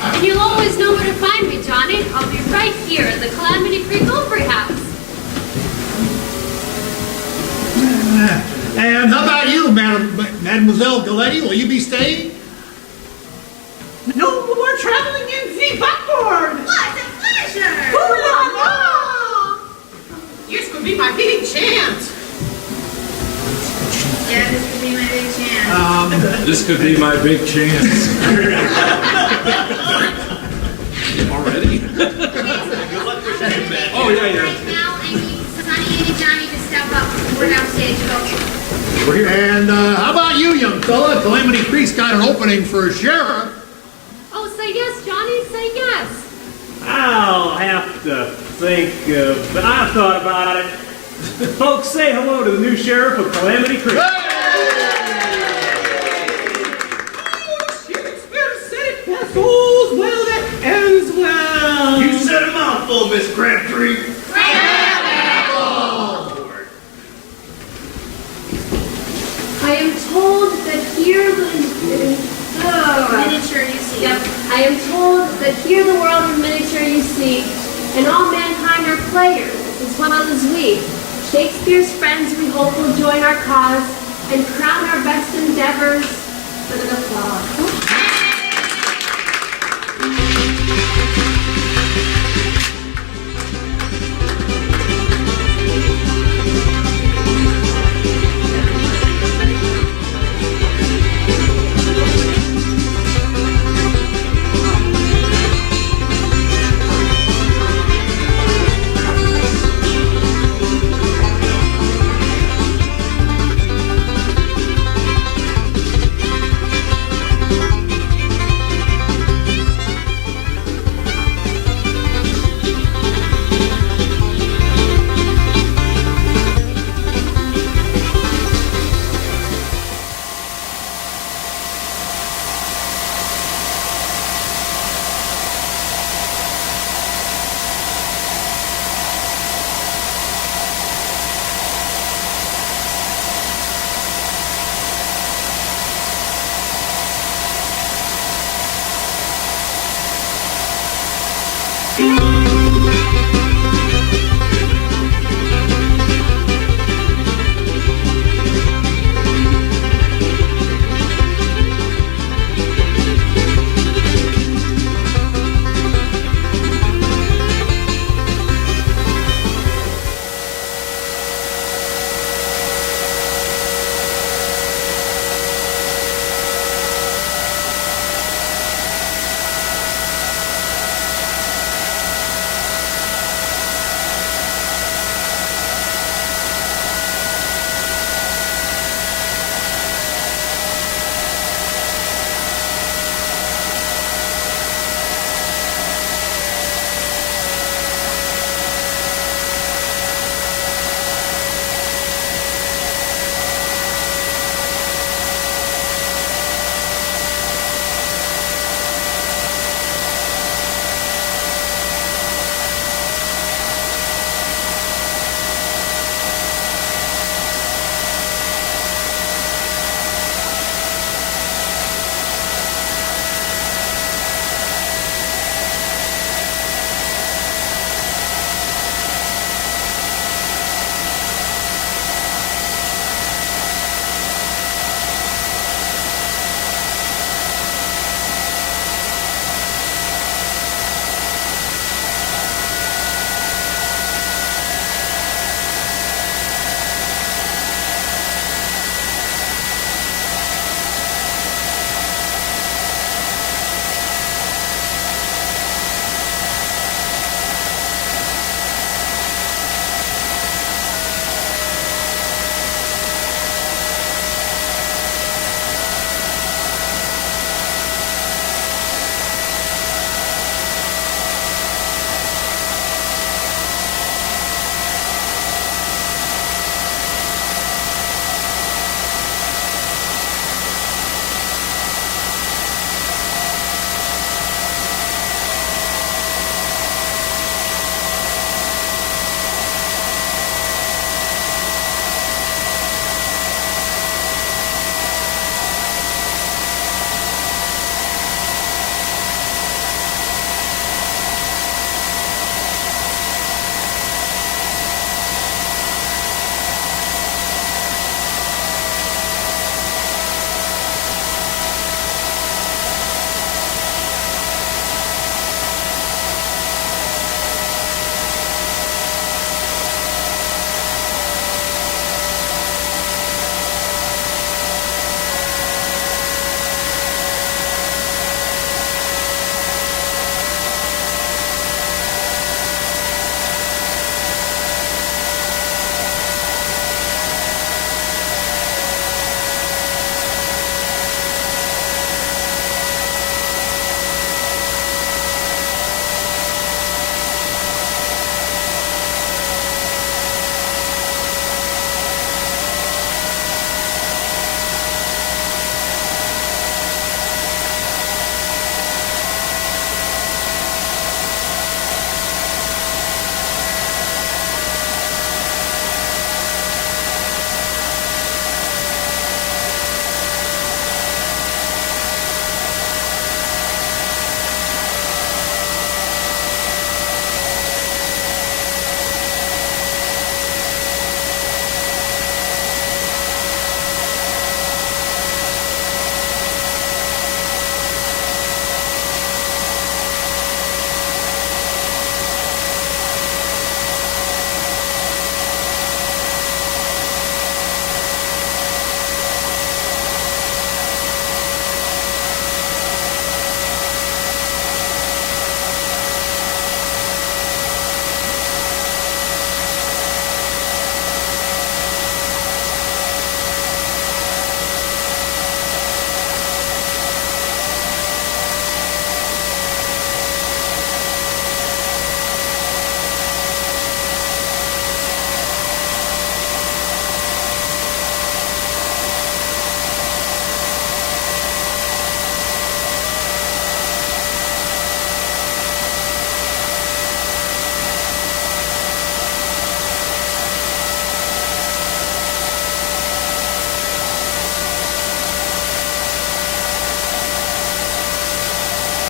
And you'll always know where to find me, Johnny. I'll be right here at the Calamity Creek Opry House. And how about you, Mademoiselle Galletti? Will you be staying? No more traveling in the buckboard. What a pleasure. Ooh la la. This could be my big chance. Yeah, this could be my big chance. This could be my big chance. Already? Oh, yeah. Right now, I need Sonny and Johnny to step up. We're downstage, folks. We're here. And how about you, young fella? Calamity Creek's got an opening for a sheriff. Oh, say yes, Johnny, say yes. I'll have to think, but I've thought about it. Folks, say hello to the new sheriff of Calamity Creek. Shakespeare said it best. All's well that ends well. You said a mouthful, Miss Crabtree. I am told that here Miniature you see. Yep. I am told that here the world of miniature you see, and all mankind are players, as well as we. Shakespeare's friends we hope will join our cause and crown our best endeavors with an applause.